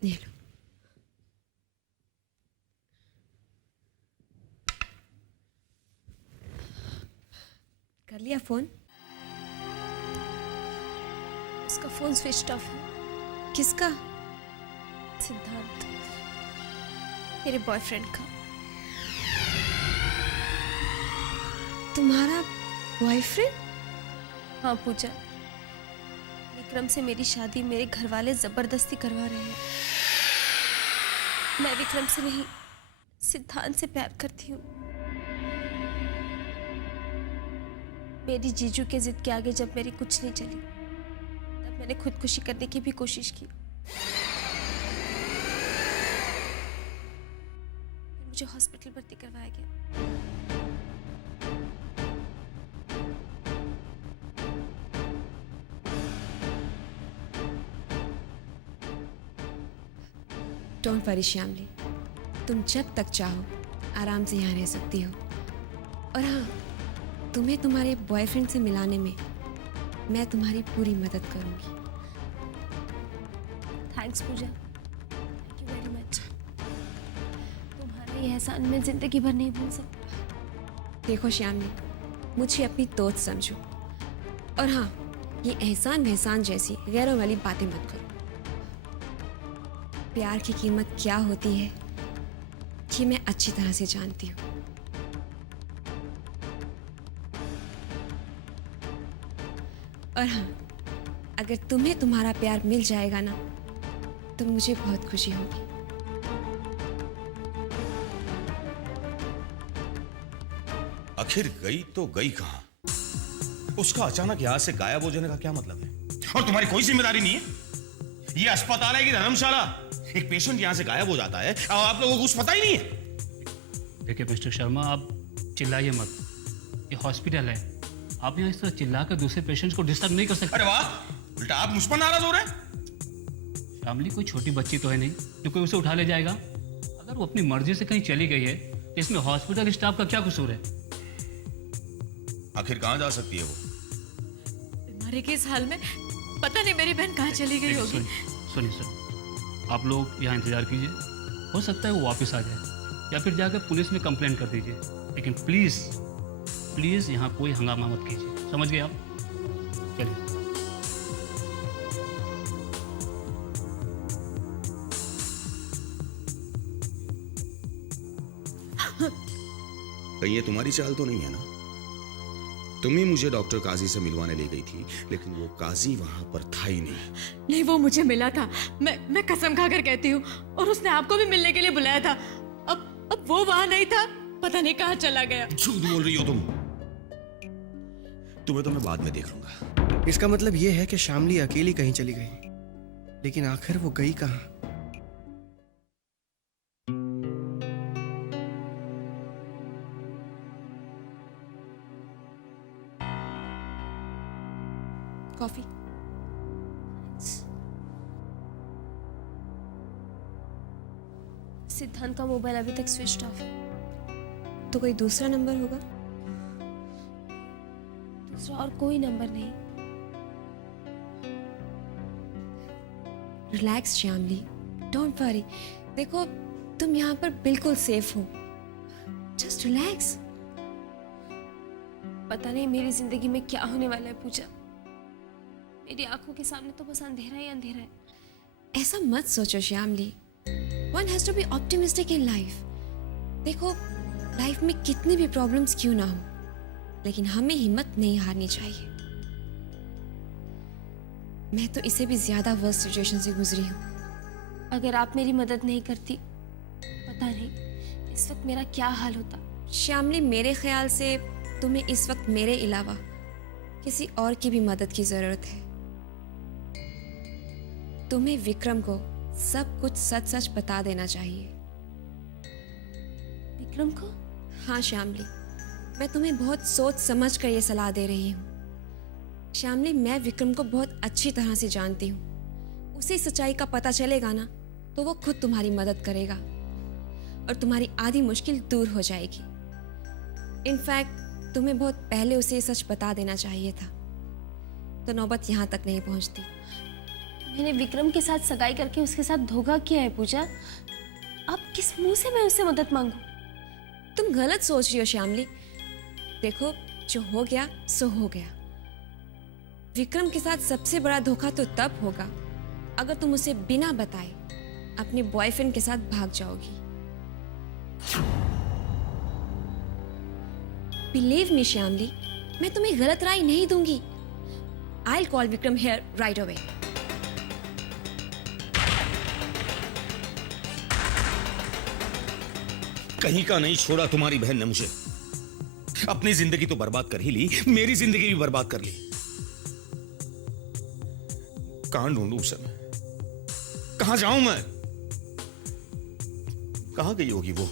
ये लो. कर लिया फोन? उसका फोन स्विच ऑफ है. किसका? सिद्धांत, मेरे बॉयफ्रेंड का. तुम्हारा बॉयफ्रेंड? हाँ पूजा, विक्रम से मेरी शादी मेरे घर वाले जबरदस्ती करवा रहे हैं. मैं विक्रम से नहीं, सिद्धांत से प्यार करती हूँ. मेरी जीजू के जिद के आगे जब मेरी कुछ नहीं चली, तब मैंने खुदकुशी करने की भी कोशिश की. फिर मुझे हॉस्पिटल भर्ती करवाया गया. डोंट वरी श्यामली, तुम जब तक चाहो आराम से यहाँ रह सकती हो। और हाँ, तुम्हें तुम्हारे बॉयफ्रेंड से मिलाने में मैं तुम्हारी पूरी मदद करूंगी। Thanks Pooja, thank you very much. तुम्हारा ये एहसान मैं जिंदगी भर नहीं भूल सकती। देखो श्यामली, मुझे अपनी दोस्त समझो, और हाँ, ये एहसान वहसान जैसी गैरों वाली बातें मत करो। प्यार की कीमत क्या होती है ये मैं अच्छी तरह से जानती हूँ। और हाँ, अगर तुम्हें तुम्हारा प्यार मिल जाएगा ना, तो मुझे बहुत खुशी होगी। आखिर गई तो गई कहां? उसका अचानक यहां से गायब हो जाने का क्या मतलब है? और तुम्हारी कोई जिम्मेदारी नहीं है? ये अस्पताल है कि धर्मशाला? एक पेशेंट यहां से गायब हो जाता है और आप लोगों को कुछ पता ही नहीं है। देखिए मिस्टर शर्मा, आप चिल्लाइए मत, ये हॉस्पिटल है। आप यहाँ इस तरह चिल्लाकर दूसरे पेशेंट्स को डिस्टर्ब नहीं कर सकते। अरे वाह, उल्टा आप मुझ पर नाराज हो रहे हैं। श्यामली कोई छोटी बच्ची तो है नहीं जो कोई उसे उठा ले जाएगा। अगर वो अपनी मर्जी से कहीं चली गई है तो इसमें हॉस्पिटल स्टाफ का क्या कसूर है? आखिर कहां जा सकती है वो? बीमारी के इस हाल में पता नहीं मेरी बहन कहाँ चली गई होगी। सुनिए सर, आप लोग यहाँ इंतजार कीजिए, हो सकता है वो वापस आ जाए, या फिर जाकर पुलिस में कंप्लेंट कर दीजिए। लेकिन प्लीज प्लीज यहाँ कोई हंगामा मत कीजिए, समझ गए आप? चलिए। कहीं ये तुम्हारी चाल तो नहीं है ना? तुम ही मुझे डॉक्टर काजी से मिलवाने ले गई थी, लेकिन वो काजी वहां पर था ही नहीं। नहीं, वो मुझे मिला था। मैं कसम खाकर कहती हूँ, और उसने आपको भी मिलने के लिए बुलाया था। अब वो वहां नहीं था, पता नहीं कहाँ चला गया। झूठ बोल रही हो तुम। तुम्हें तो मैं बाद में देख लूंगा। इसका मतलब ये है कि श्यामली अकेली कहीं चली गई, लेकिन आखिर वो गई कहाँ? कॉफी। सिद्धांत का मोबाइल अभी तक स्विच ऑफ है। तो कोई दूसरा नंबर होगा? दूसरा और कोई नंबर नहीं। Relax Shyamali, don't worry. देखो, तुम यहाँ पर बिल्कुल सेफ हो। Just relax. पता नहीं मेरी जिंदगी में क्या होने वाला है पूजा। मेरी आंखों के सामने तो बस अंधेरा ही अंधेरा है। ऐसा मत सोचो श्यामली। One has to be optimistic in life. देखो, लाइफ में कितनी भी प्रॉब्लम्स क्यों ना हो, लेकिन हमें हिम्मत नहीं हारनी चाहिए। मैं तो इससे भी ज्यादा वर्स्ट सिचुएशन से गुजरी हूँ। अगर आप मेरी मदद नहीं करती, पता नहीं इस वक्त मेरा क्या हाल होता। श्यामली, मेरे ख्याल से तुम्हें इस वक्त मेरे अलावा किसी और की भी मदद की जरूरत है। तुम्हें विक्रम को सब कुछ सच सच बता देना चाहिए। विक्रम को? हाँ श्यामली, मैं तुम्हें बहुत सोच समझ कर ये सलाह दे रही हूँ। श्यामली, मैं विक्रम को बहुत अच्छी तरह से जानती हूँ। उसे सच्चाई का पता चलेगा ना, तो वो खुद तुम्हारी मदद करेगा और तुम्हारी आधी मुश्किल दूर हो जाएगी। इनफैक्ट तुम्हें बहुत पहले उसे ये सच बता देना चाहिए था, तो नौबत यहाँ तक नहीं पहुँचती। मैंने विक्रम के साथ सगाई करके उसके साथ धोखा किया है पूजा। अब किस मुंह से मैं उससे मदद मांगू? तुम गलत सोच रही हो श्यामली। देखो, जो हो गया सो हो गया। विक्रम के साथ सबसे बड़ा धोखा तो तब होगा अगर तुम उसे बिना बताए अपने बॉयफ्रेंड के साथ भाग जाओगी। बिलीव मी श्यामली, मैं तुम्हें गलत राय नहीं दूंगी। I call Vikram here right away. कहीं का नहीं छोड़ा तुम्हारी बहन ने मुझे। अपनी जिंदगी तो बर्बाद कर ही ली, मेरी जिंदगी भी बर्बाद कर ली। कहां ढूंढूं उसे मैं? कहां जाऊं मैं? कहां गई होगी वो?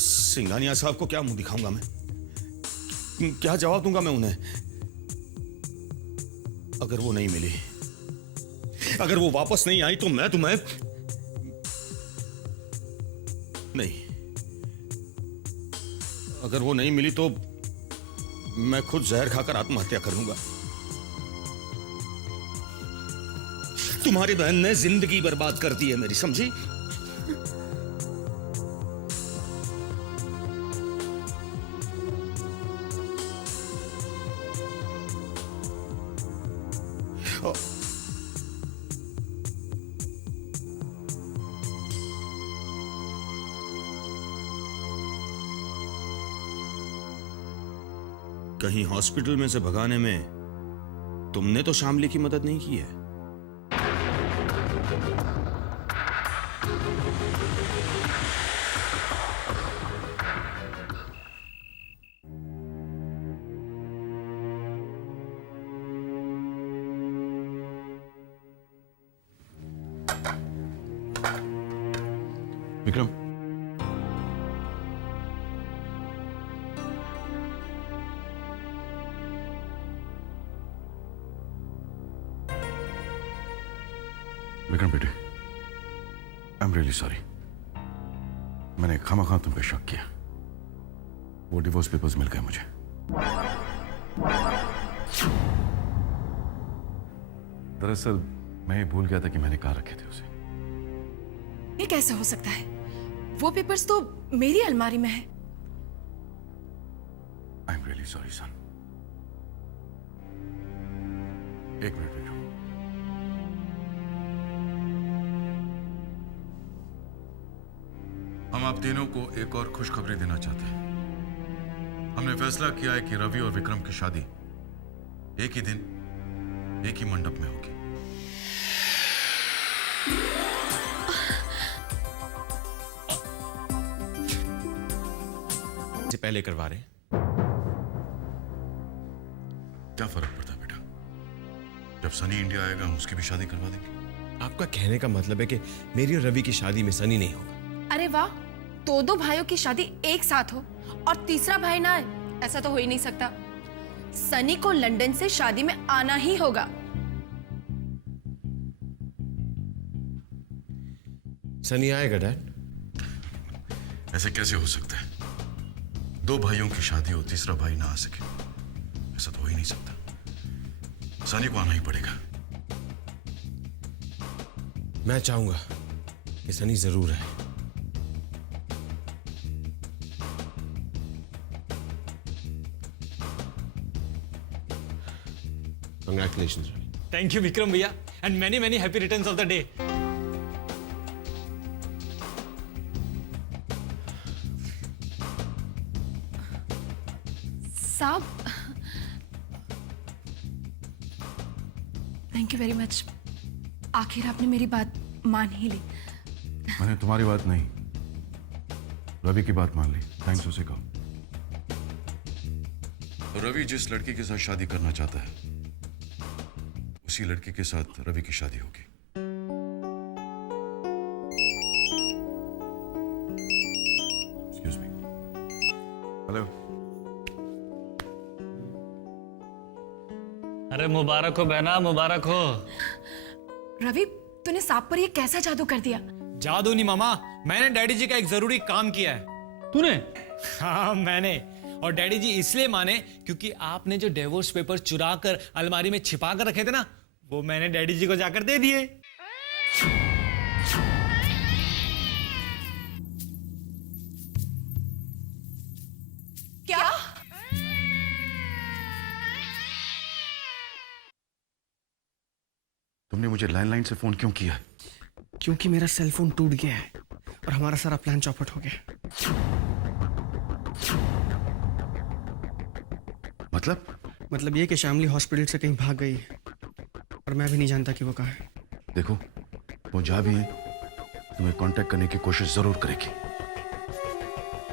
सिंघानिया साहब को क्या मुंह दिखाऊंगा मैं? क्या जवाब दूंगा मैं उन्हें? अगर वो नहीं मिली, अगर वो वापस नहीं आई, तो मैं तुम्हें नहीं, अगर वो नहीं मिली तो मैं खुद जहर खाकर आत्महत्या करूंगा। तुम्हारी बहन ने जिंदगी बर्बाद कर दी है मेरी, समझी? कहीं हॉस्पिटल में से भगाने में तुमने तो शामली की मदद नहीं की है? विक्रम, विक्रम बेटे, आई एम रियली सॉरी। मैंने खामखा तुम पे शक किया। वो डिवोर्स पेपर्स मिल गए मुझे। दरअसल मैं ये भूल गया था कि मैंने कहाँ रखे थे उसे। ये कैसे हो सकता है? वो पेपर्स तो मेरी अलमारी में है। आई एम रियली सॉरी सन। एक मिनट विक्रम। हम आप तीनों को एक और खुशखबरी देना चाहते हैं। हमने फैसला किया है कि रवि और विक्रम की शादी एक ही दिन एक ही मंडप में होगी। से पहले करवा रहे हैं। क्या फर्क पड़ता है बेटा? जब सनी इंडिया आएगा हम उसकी भी शादी करवा देंगे। आपका कहने का मतलब है कि मेरी और रवि की शादी में सनी नहीं होगा? अरे वाह, दो भाइयों की शादी एक साथ हो और तीसरा भाई ना आए, ऐसा तो हो ही नहीं सकता। सनी को लंदन से शादी में आना ही होगा। सनी आएगा डैड? ऐसे कैसे हो सकता है? दो भाइयों की शादी हो, तीसरा भाई ना आ सके, ऐसा तो हो ही नहीं सकता। सनी को आना ही पड़ेगा। मैं चाहूंगा कि सनी जरूर आए। Congratulations, Ravi. Thank you Vikram भैया, and many many happy returns of the day. साहब, थैंक यू वेरी मच। आखिर आपने मेरी बात मान ही ली। मैंने तुम्हारी बात नहीं, रवि की बात मान ली। थैंक्स उसे कहो। रवि जिस लड़की के साथ शादी करना चाहता है उसी लड़की के साथ रवि की शादी होगी। Excuse me. हेलो। अरे मुबारक हो बहना, मुबारक हो। रवि, तूने सांप पर ये कैसा जादू कर दिया? जादू नहीं मामा, मैंने डैडी जी का एक जरूरी काम किया है। तूने? हाँ मैंने। और डैडी जी इसलिए माने क्योंकि आपने जो डिवोर्स पेपर चुरा कर अलमारी में छिपा कर रखे थे ना, वो मैंने डैडी जी को जाकर दे दिए। क्या? तुमने मुझे लैंडलाइन से फोन क्यों किया? क्योंकि मेरा सेल फोन टूट गया है और हमारा सारा प्लान चौपट हो गया। मतलब ये कि शामली हॉस्पिटल से कहीं भाग गई है और मैं भी नहीं जानता कि वो कहाँ है। देखो, वो जा भी है, तुम्हें कांटेक्ट करने की कोशिश जरूर करेगी।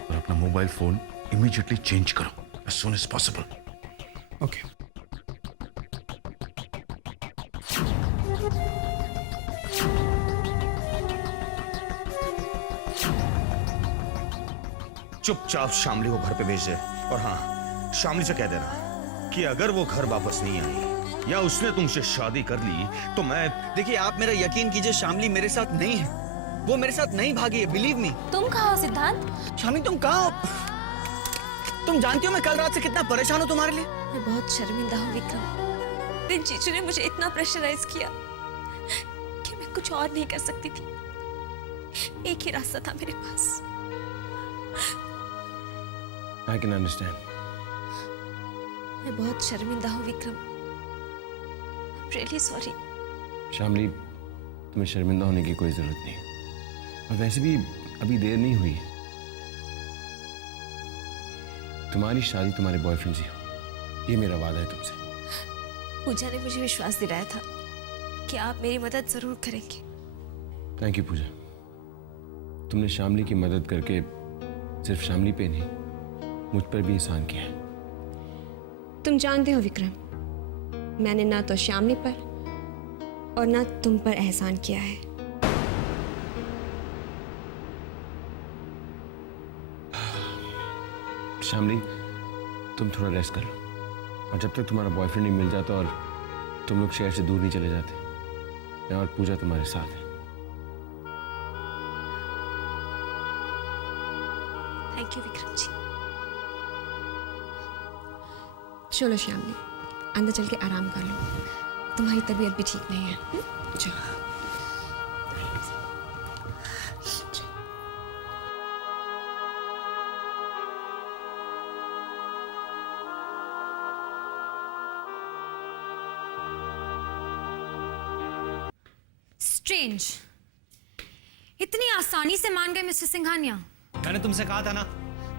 और अपना मोबाइल फोन इमीडिएटली चेंज करो, as soon as possible। Okay. चुपचाप शामली को घर पे भेज दे, और हाँ, शामली से कह देना कि अगर वो घर वापस नहीं आई या उसने तुमसे शादी कर ली तो मैं। देखिए, आप मेरा यकीन कीजिए, शामली मेरे साथ नहीं है। वो मेरे साथ नहीं भागी है, बिलीव मी। तुम कहाँ हो सिद्धांत? शामी तुम कहाँ हो? तुम जानती हो मैं कल रात से कितना परेशान हूँ तुम्हारे लिए। मैं बहुत शर्मिंदा हूँ विक्रम। दिन जीजू ने मुझे इतना प्रेशराइज किया कि मैं कुछ और नहीं कर सकती थी। एक ही रास्ता था मेरे पास। I can understand. मैं बहुत शर्मिंदा हूँ Vikram. I'm really sorry। Shamli, तुम्हें शर्मिंदा होने की कोई जरूरत नहीं। और वैसे भी अभी देर नहीं हुई। तुम्हारी शादी तुम्हारे बॉयफ्रेंड से हो, ये मेरा वादा है तुमसे। पूजा ने मुझे विश्वास दिलाया था कि आप मेरी मदद जरूर करेंगे। थैंक यू पूजा। तुमने शामली की मदद करके सिर्फ शामली पे नहीं, मुझ पर भी एहसान किया है। तुम जानते हो विक्रम, मैंने ना तो श्यामली पर और ना तुम पर एहसान किया है। शामली, तुम थोड़ा रेस्ट कर लो, और जब तक तुम्हारा बॉयफ्रेंड नहीं मिल जाता और तुम लोग शहर से दूर नहीं चले जाते, मैं और पूजा तुम्हारे साथ हैं। Thank you Vikram ji. चलो श्यामली, अंदर चल के आराम कर लो, तुम्हारी तबीयत भी ठीक नहीं है। चलो। स्ट्रेंज, इतनी आसानी से मान गए मिस्टर सिंघानिया। मैंने तुमसे कहा था ना,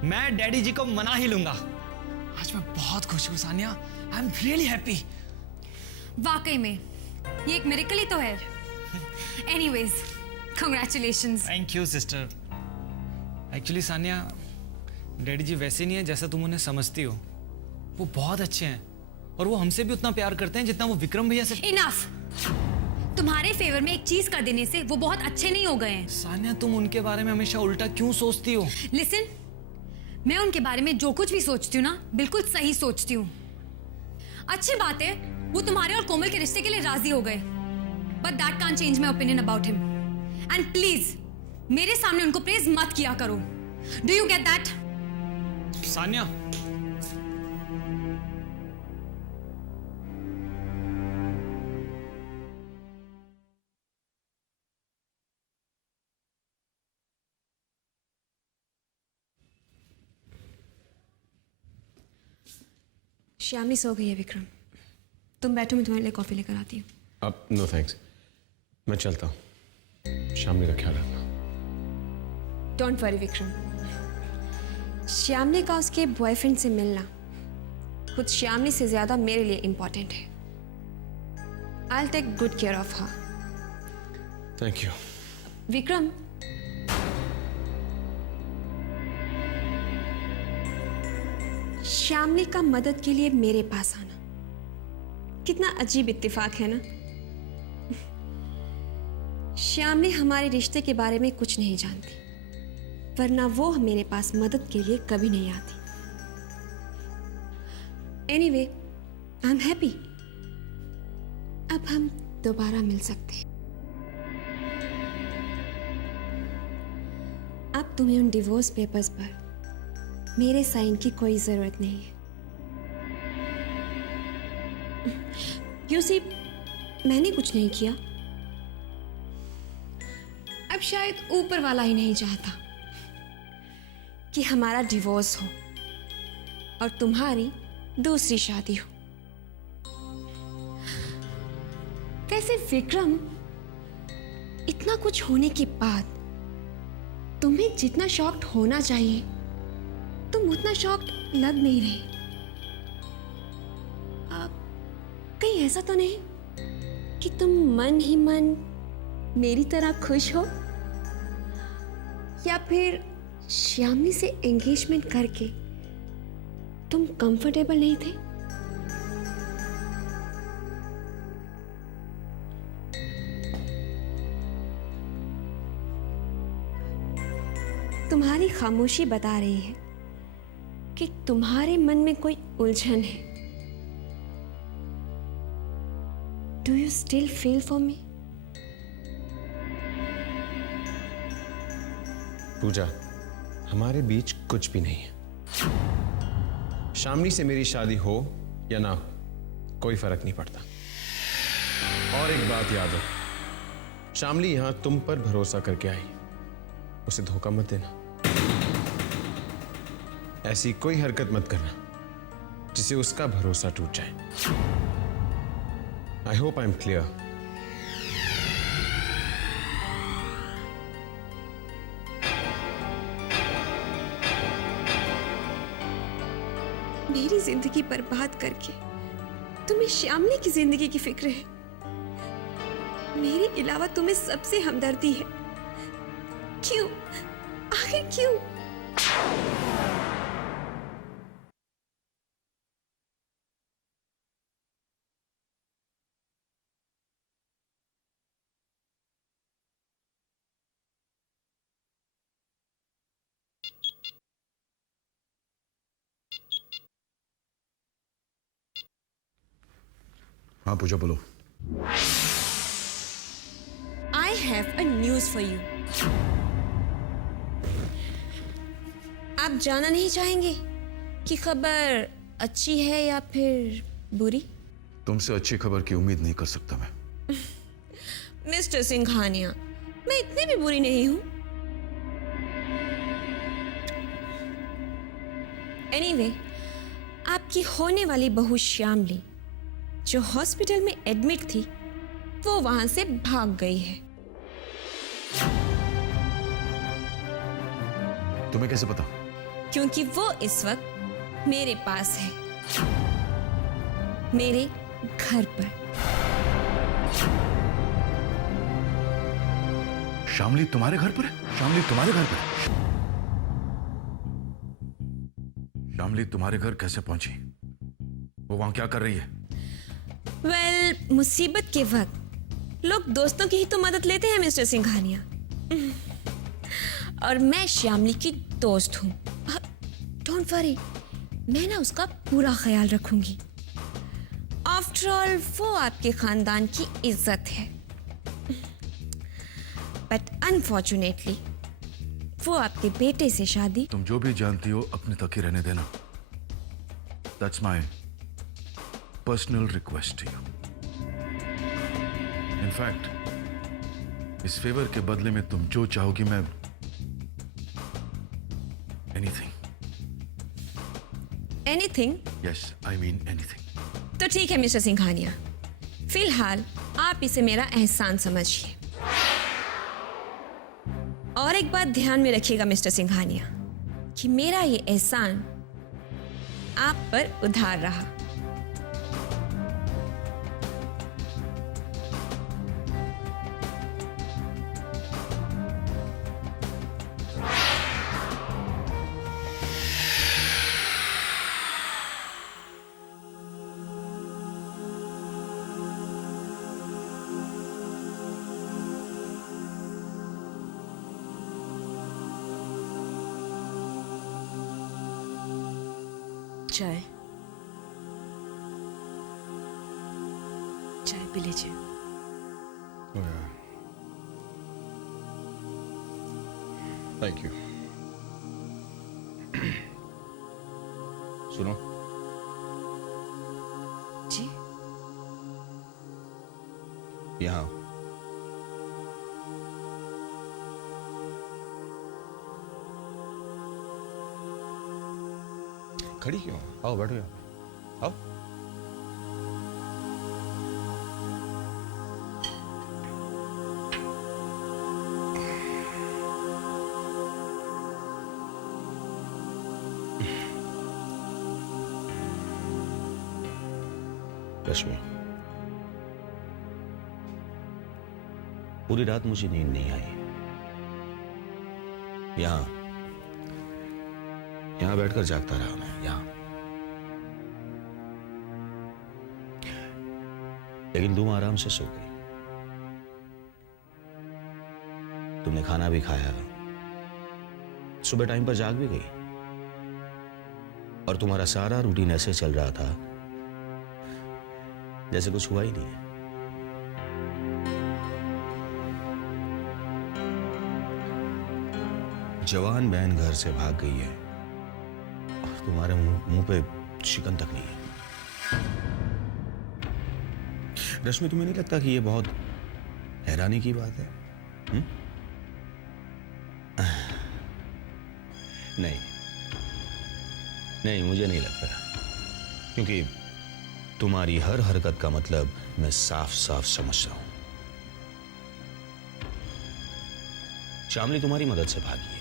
मैं डैडी जी को मना ही लूंगा। आज मैं बहुत खुश हूँ Sania, I am really happy. वाकई में ये एक मिरेकल ही तो है। Anyways, congratulations. Thank you sister. Actually Sania, daddy ji वैसे नहीं है जैसा तुम उन्हें समझती हो। वो बहुत अच्छे हैं और वो हमसे भी उतना प्यार करते हैं जितना वो विक्रम भैया से। इनफ। तुम्हारे फेवर में एक चीज कर देने से वो बहुत अच्छे नहीं हो गए हैं। सानिया, तुम उनके बारे में हमेशा उल्टा क्यों सोचती हो? लिसन, मैं उनके बारे में जो कुछ भी सोचती हूँ ना, बिल्कुल सही सोचती हूँ। अच्छी बात है वो तुम्हारे और कोमल के रिश्ते के लिए राजी हो गए, but that can't change my opinion about him. And please मेरे सामने उनको प्रेज मत किया करो। Do you get that? Sania, Shyamali सो गई है विक्रम, तुम बैठो, मैं तुम्हारे लिए कॉफी लेकर आती हूँ। अब नो थैंक्स, मैं चलता हूँ। शामली का ख्याल रखना। डोंट वरी विक्रम, श्यामली का उसके बॉयफ्रेंड से मिलना खुद श्यामली से ज्यादा मेरे लिए इंपॉर्टेंट है। I will take good care of her. Thank you. Vikram, Shyamali का मदद के लिए मेरे पास आना कितना अजीब इत्तेफाक है ना। श्यामली हमारे रिश्ते के बारे में कुछ नहीं जानती, वरना वो मेरे पास मदद के लिए कभी नहीं आती। एनीवे, आई एम हैप्पी, अब हम दोबारा मिल सकते हैं। अब तुम्हें उन डिवोर्स पेपर्स पर मेरे साइन की कोई जरूरत नहीं है। यू सी, मैंने कुछ नहीं किया, अब शायद ऊपर वाला ही नहीं चाहता कि हमारा डिवोर्स हो और तुम्हारी दूसरी शादी हो। वैसे विक्रम, इतना कुछ होने के बाद तुम्हें जितना शॉक्ड होना चाहिए तुम उतना शॉक्ड लग नहीं रहे। कहीं ऐसा तो नहीं कि तुम मन ही मन मेरी तरह खुश हो, या फिर श्यामली से एंगेजमेंट करके तुम कंफर्टेबल नहीं थे? तुम्हारी खामोशी बता रही है कि तुम्हारे मन में कोई उलझन है। Do you still feel for me? Pooja, हमारे बीच कुछ भी नहीं है। शामली से मेरी शादी हो या ना हो, कोई फर्क नहीं पड़ता। और एक बात याद रखो, शामली यहां तुम पर भरोसा करके आई, उसे धोखा मत देना। ऐसी कोई हरकत मत करना जिससे उसका भरोसा टूट जाए। I hope I am clear. मेरी जिंदगी बर्बाद करके तुम्हें श्यामली की जिंदगी की फिक्र है। मेरे अलावा तुम्हें सबसे हमदर्दी है। क्यों? आखिर क्यों? हाँ पूजा बोलो। I have a news for you. आप जानना नहीं चाहेंगे कि खबर अच्छी है या फिर बुरी? तुमसे अच्छी खबर की उम्मीद नहीं कर सकता मैं। मिस्टर सिंघानिया, मैं इतनी भी बुरी नहीं हूं। एनीवे, आपकी होने वाली बहू श्यामली जो हॉस्पिटल में एडमिट थी, वो वहां से भाग गई है। तुम्हें कैसे पता? क्योंकि वो इस वक्त मेरे पास है, मेरे घर पर। शामली तुम्हारे घर पर है? शामली तुम्हारे घर पर है? शामली तुम्हारे घर कैसे पहुंची? वो वहां क्या कर रही है? वेल, मुसीबत के वक्त लोग दोस्तों की ही तो मदद लेते हैं मिस्टर सिंघानिया। और मैं श्यामली की दोस्त हूं। डोंट वरी, मैं ना उसका पूरा ख्याल रखूंगी। आफ्टर ऑल वो आपके खानदान की इज्जत है। बट अनफॉर्चुनेटली वो आपके बेटे से शादी। तुम जो भी जानती हो अपने तक ही रहने देना। That's my personal request to you. In fact इस फेवर के बदले में तुम जो चाहोगी मैं anything? Yes, I mean anything. तो ठीक है मिस्टर सिंघानिया, फिलहाल आप इसे मेरा एहसान समझिए। और एक बात ध्यान में रखिएगा मिस्टर सिंघानिया, कि मेरा ये एहसान आप पर उधार रहा। चाय चाय पी लीजिए। Thank you. सुनो, जी यहाँ खड़ी क्यों? आओ बैठो यहाँ, आओ। रश्मि, पूरी रात मुझे नींद नहीं आई। यहां बैठकर जागता रहा मैं, यहां। लेकिन तुम आराम से सो गई। तुमने खाना भी खाया, सुबह टाइम पर जाग भी गई, और तुम्हारा सारा रूटीन ऐसे चल रहा था जैसे कुछ हुआ ही नहीं है। जवान बहन घर से भाग गई है और तुम्हारे मुंह पे शिकन तक नहीं है। रश्मि, तुम्हें नहीं लगता कि ये बहुत हैरानी की बात है? नहीं नहीं, मुझे नहीं लगता, क्योंकि तुम्हारी हर हरकत का मतलब मैं साफ साफ समझता हूं। शामली तुम्हारी मदद से भागी है,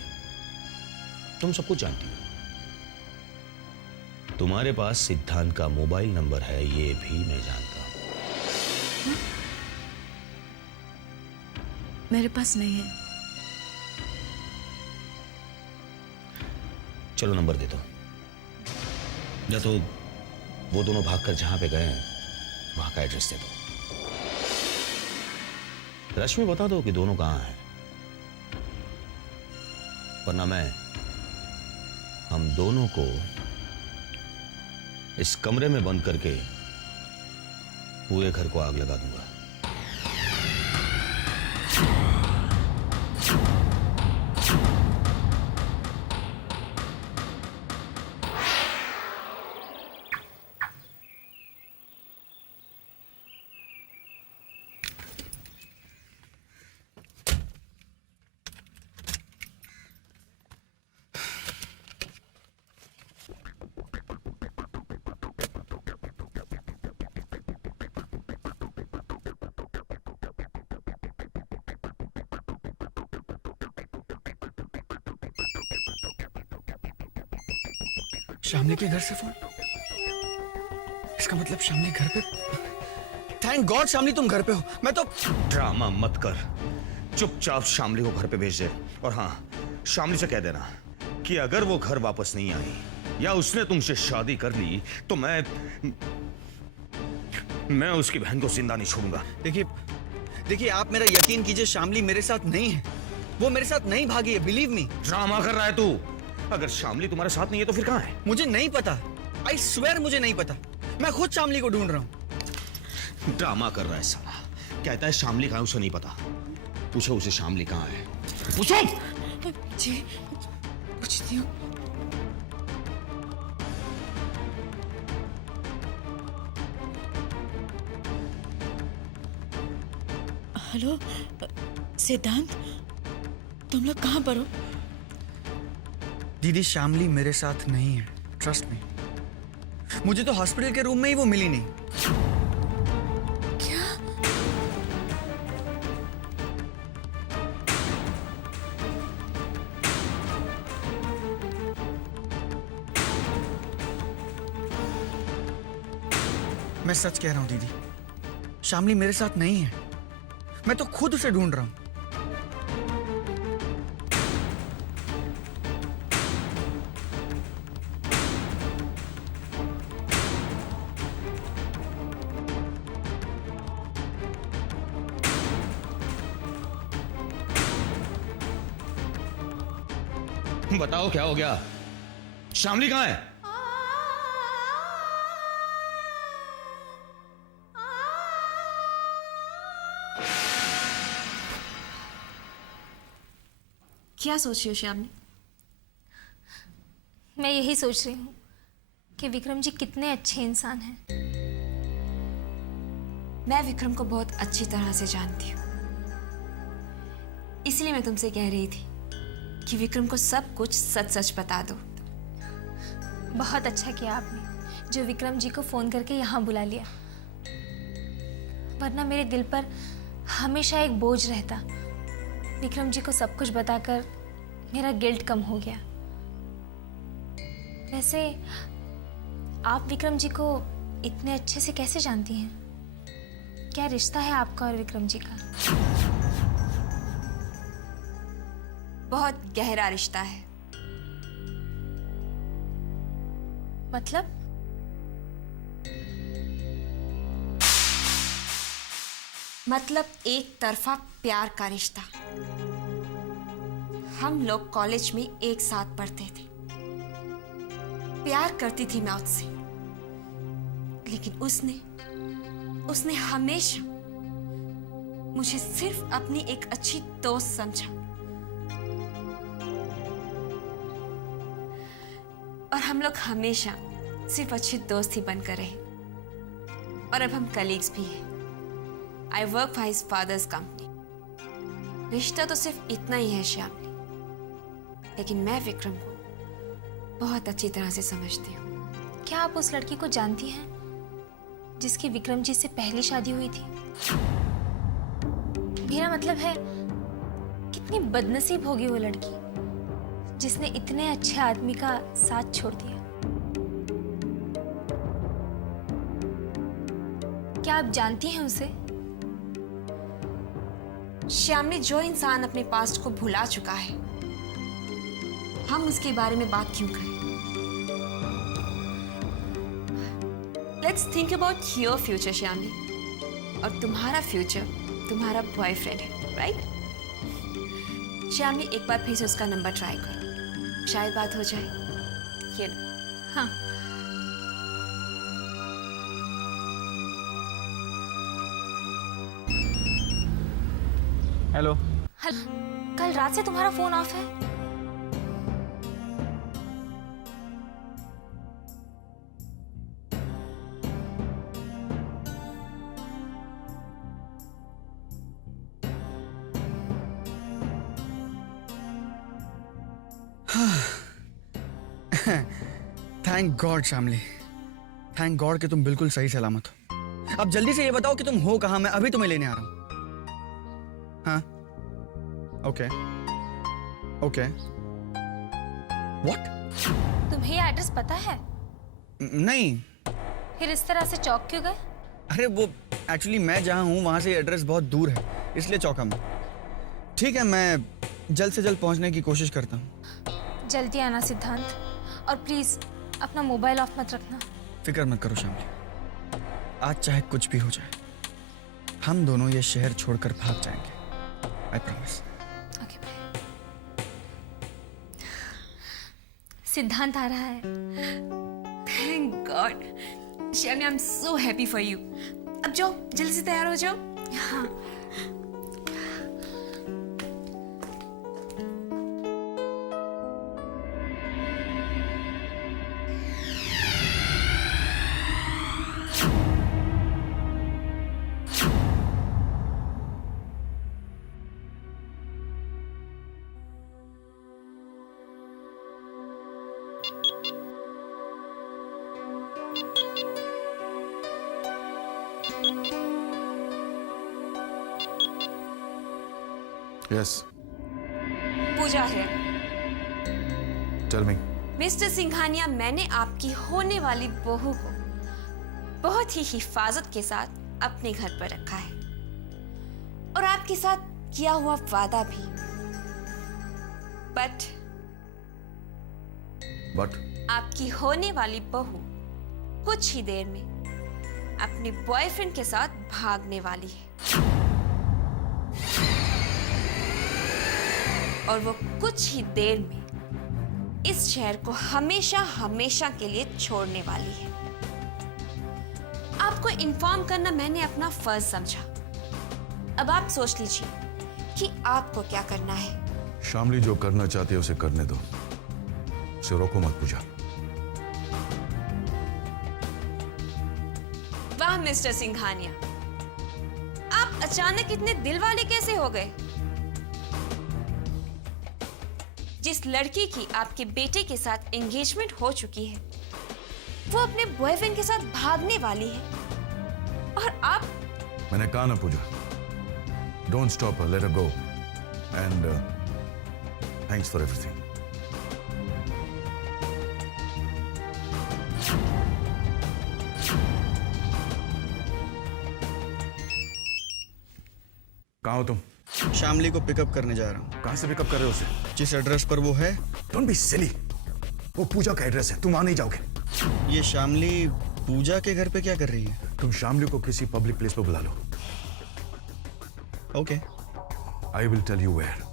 तुम सब कुछ जानती हो। तुम्हारे पास सिद्धांत का मोबाइल नंबर है, ये भी मैं जानता हूं। मेरे पास नहीं है। चलो नंबर दे दो, या तो वो दोनों भागकर जहां पे गए हैं वहां का एड्रेस दे दो। रश्मि, बता दो कि दोनों कहां हैं, वरना मैं हम दोनों को इस कमरे में बंद करके पूरे घर को आग लगा दूंगा। शामली के घर से फोन? इसका मतलब शामली घर पे? थैंक गॉड शामली तुम घर पे हो। मैं तो ड्रामा मत कर, चुपचाप शामली को घर पे भेज दे। और हाँ, शामली से कह देना कि अगर वो घर वापस नहीं आई या उसने तुमसे शादी कर ली तो मैं उसकी बहन को जिंदा नहीं छोड़ूंगा। देखिए आप मेरा यकीन कीजिए, शामली मेरे साथ नहीं है, वो मेरे साथ नहीं भागी है, बिलीव मी। ड्रामा कर रहा है तू। अगर शामली तुम्हारे साथ नहीं है तो फिर कहां है? मुझे नहीं पता, आई स्वेयर मुझे नहीं पता। मैं खुद शामली को ढूंढ रहा हूं। ड्रामा कर रहा है साला, कहता है शामली कहां है उसे नहीं पता। पूछो उसे शामली कहां है, पूछो। जी पूछती हूँ। हेलो सिद्धांत, तुम लोग कहाँ पर हो? दीदी शामली मेरे साथ नहीं है, ट्रस्ट मी। मुझे तो हॉस्पिटल के रूम में ही वो मिली नहीं। क्या? मैं सच कह रहा हूं दीदी, शामली मेरे साथ नहीं है। मैं तो खुद उसे ढूंढ रहा हूं। बताओ क्या हो गया? शामली कहां है? क्या सोच रही हो श्यामली? मैं यही सोच रही हूँ कि विक्रम जी कितने अच्छे इंसान हैं। मैं विक्रम को बहुत अच्छी तरह से जानती हूँ, इसलिए मैं तुमसे कह रही थी कि विक्रम को सब कुछ सच सच बता दो। बहुत अच्छा किया आपने जो विक्रम जी को फोन करके यहाँ बुला लिया, वरना मेरे दिल पर हमेशा एक बोझ रहता। विक्रम जी को सब कुछ बताकर मेरा गिल्ट कम हो गया। वैसे आप विक्रम जी को इतने अच्छे से कैसे जानती हैं? क्या रिश्ता है आपका और विक्रम जी का? बहुत गहरा रिश्ता है। मतलब एक तरफा प्यार का रिश्ता। हम लोग कॉलेज में एक साथ पढ़ते थे। प्यार करती थी मैं उससे, लेकिन उसने हमेशा मुझे सिर्फ अपनी एक अच्छी दोस्त समझा। और हम लोग हमेशा सिर्फ अच्छे दोस्त ही बनकर रहे, और अब हम कलीग्स भी हैं। I work for his father's company. रिश्ता तो सिर्फ इतना ही है श्यामली, लेकिन मैं विक्रम को बहुत अच्छी तरह से समझती हूँ। क्या आप उस लड़की को जानती हैं जिसकी विक्रम जी से पहली शादी हुई थी? मेरा मतलब है, कितनी बदनसीब होगी वो लड़की जिसने इतने अच्छे आदमी का साथ छोड़ दिया। क्या आप जानती हैं उसे? श्यामली, जो इंसान अपने पास्ट को भुला चुका है, हम उसके बारे में बात क्यों करें? Let's think about your future Shyamali, और तुम्हारा फ्यूचर तुम्हारा बॉयफ्रेंड है, राइट? श्यामली, एक बार फिर से उसका नंबर ट्राई करो, शायद बात हो जाए। ये लो। हाँ। हेलो। कल रात से तुम्हारा फोन ऑफ है? थैंक गॉड श्यामली, थैंक गॉड कि तुम बिल्कुल सही सलामत हो। अब जल्दी से ये बताओ कि तुम हो कहाँ, मैं अभी तुम्हें लेने आ रहा हूँ। हाँ, ओके ओके। व्हाट? तुम्हें ये एड्रेस पता है? नहीं। फिर इस तरह से चौक क्यों गए? अरे वो एक्चुअली मैं जहाँ हूँ वहाँ से एड्रेस बहुत दूर है, इसलिए चौका मैं। ठीक है, मैं जल्द से जल्द पहुँचने की कोशिश करता हूँ। जल्दी आना सिद्धांत, और प्लीज अपना मोबाइल ऑफ मत रखना। फिक्र मत करो श्यामली, आज चाहे कुछ भी हो जाए, हम दोनों ये शहर छोड़कर भाग जाएंगे। I promise. Okay bye. Siddhant आ रहा है। Thank god. Shyamali, I am so happy for you. अब जाओ, जल्दी से तैयार हो जाओ। हाँ। Yes. पूजा है। Tell me. मिस्टर सिंघानिया, मैंने आपकी होने वाली बहू को बहुत ही हिफाजत के साथ अपने घर पर रखा है, और आपके साथ किया हुआ वादा भी। बट आपकी होने वाली बहू कुछ ही देर में अपने बॉयफ्रेंड के साथ भागने वाली है, और वो कुछ ही देर में इस शहर को हमेशा हमेशा के लिए छोड़ने वाली है। आपको इन्फॉर्म करना मैंने अपना फर्ज समझा। अब आप सोच लीजिए कि आपको क्या करना है। श्यामली जो करना चाहती है उसे करने दो, उसे रोको मत पूजा। वाह मिस्टर सिंघानिया, आप अचानक इतने दिल वाले कैसे हो गए? जिस लड़की की आपके बेटे के साथ एंगेजमेंट हो चुकी है, वो अपने बॉयफ्रेंड के साथ भागने वाली है, और आप? मैंने कहा ना Pooja, don't stop her, let her go, and thanks for everything. कहाँ हो तुम? श्यामली को पिकअप करने जा रहा हूँ। कहाँ से पिकअप कर रहे हो उसे? जिस एड्रेस पर वो है। डोंट बी सिली, वो पूजा का एड्रेस है, तुम वहां नहीं जाओगे। ये श्यामली पूजा के घर पे क्या कर रही है? तुम श्यामली को किसी पब्लिक प्लेस पर बुला लो। Okay. I will tell you where.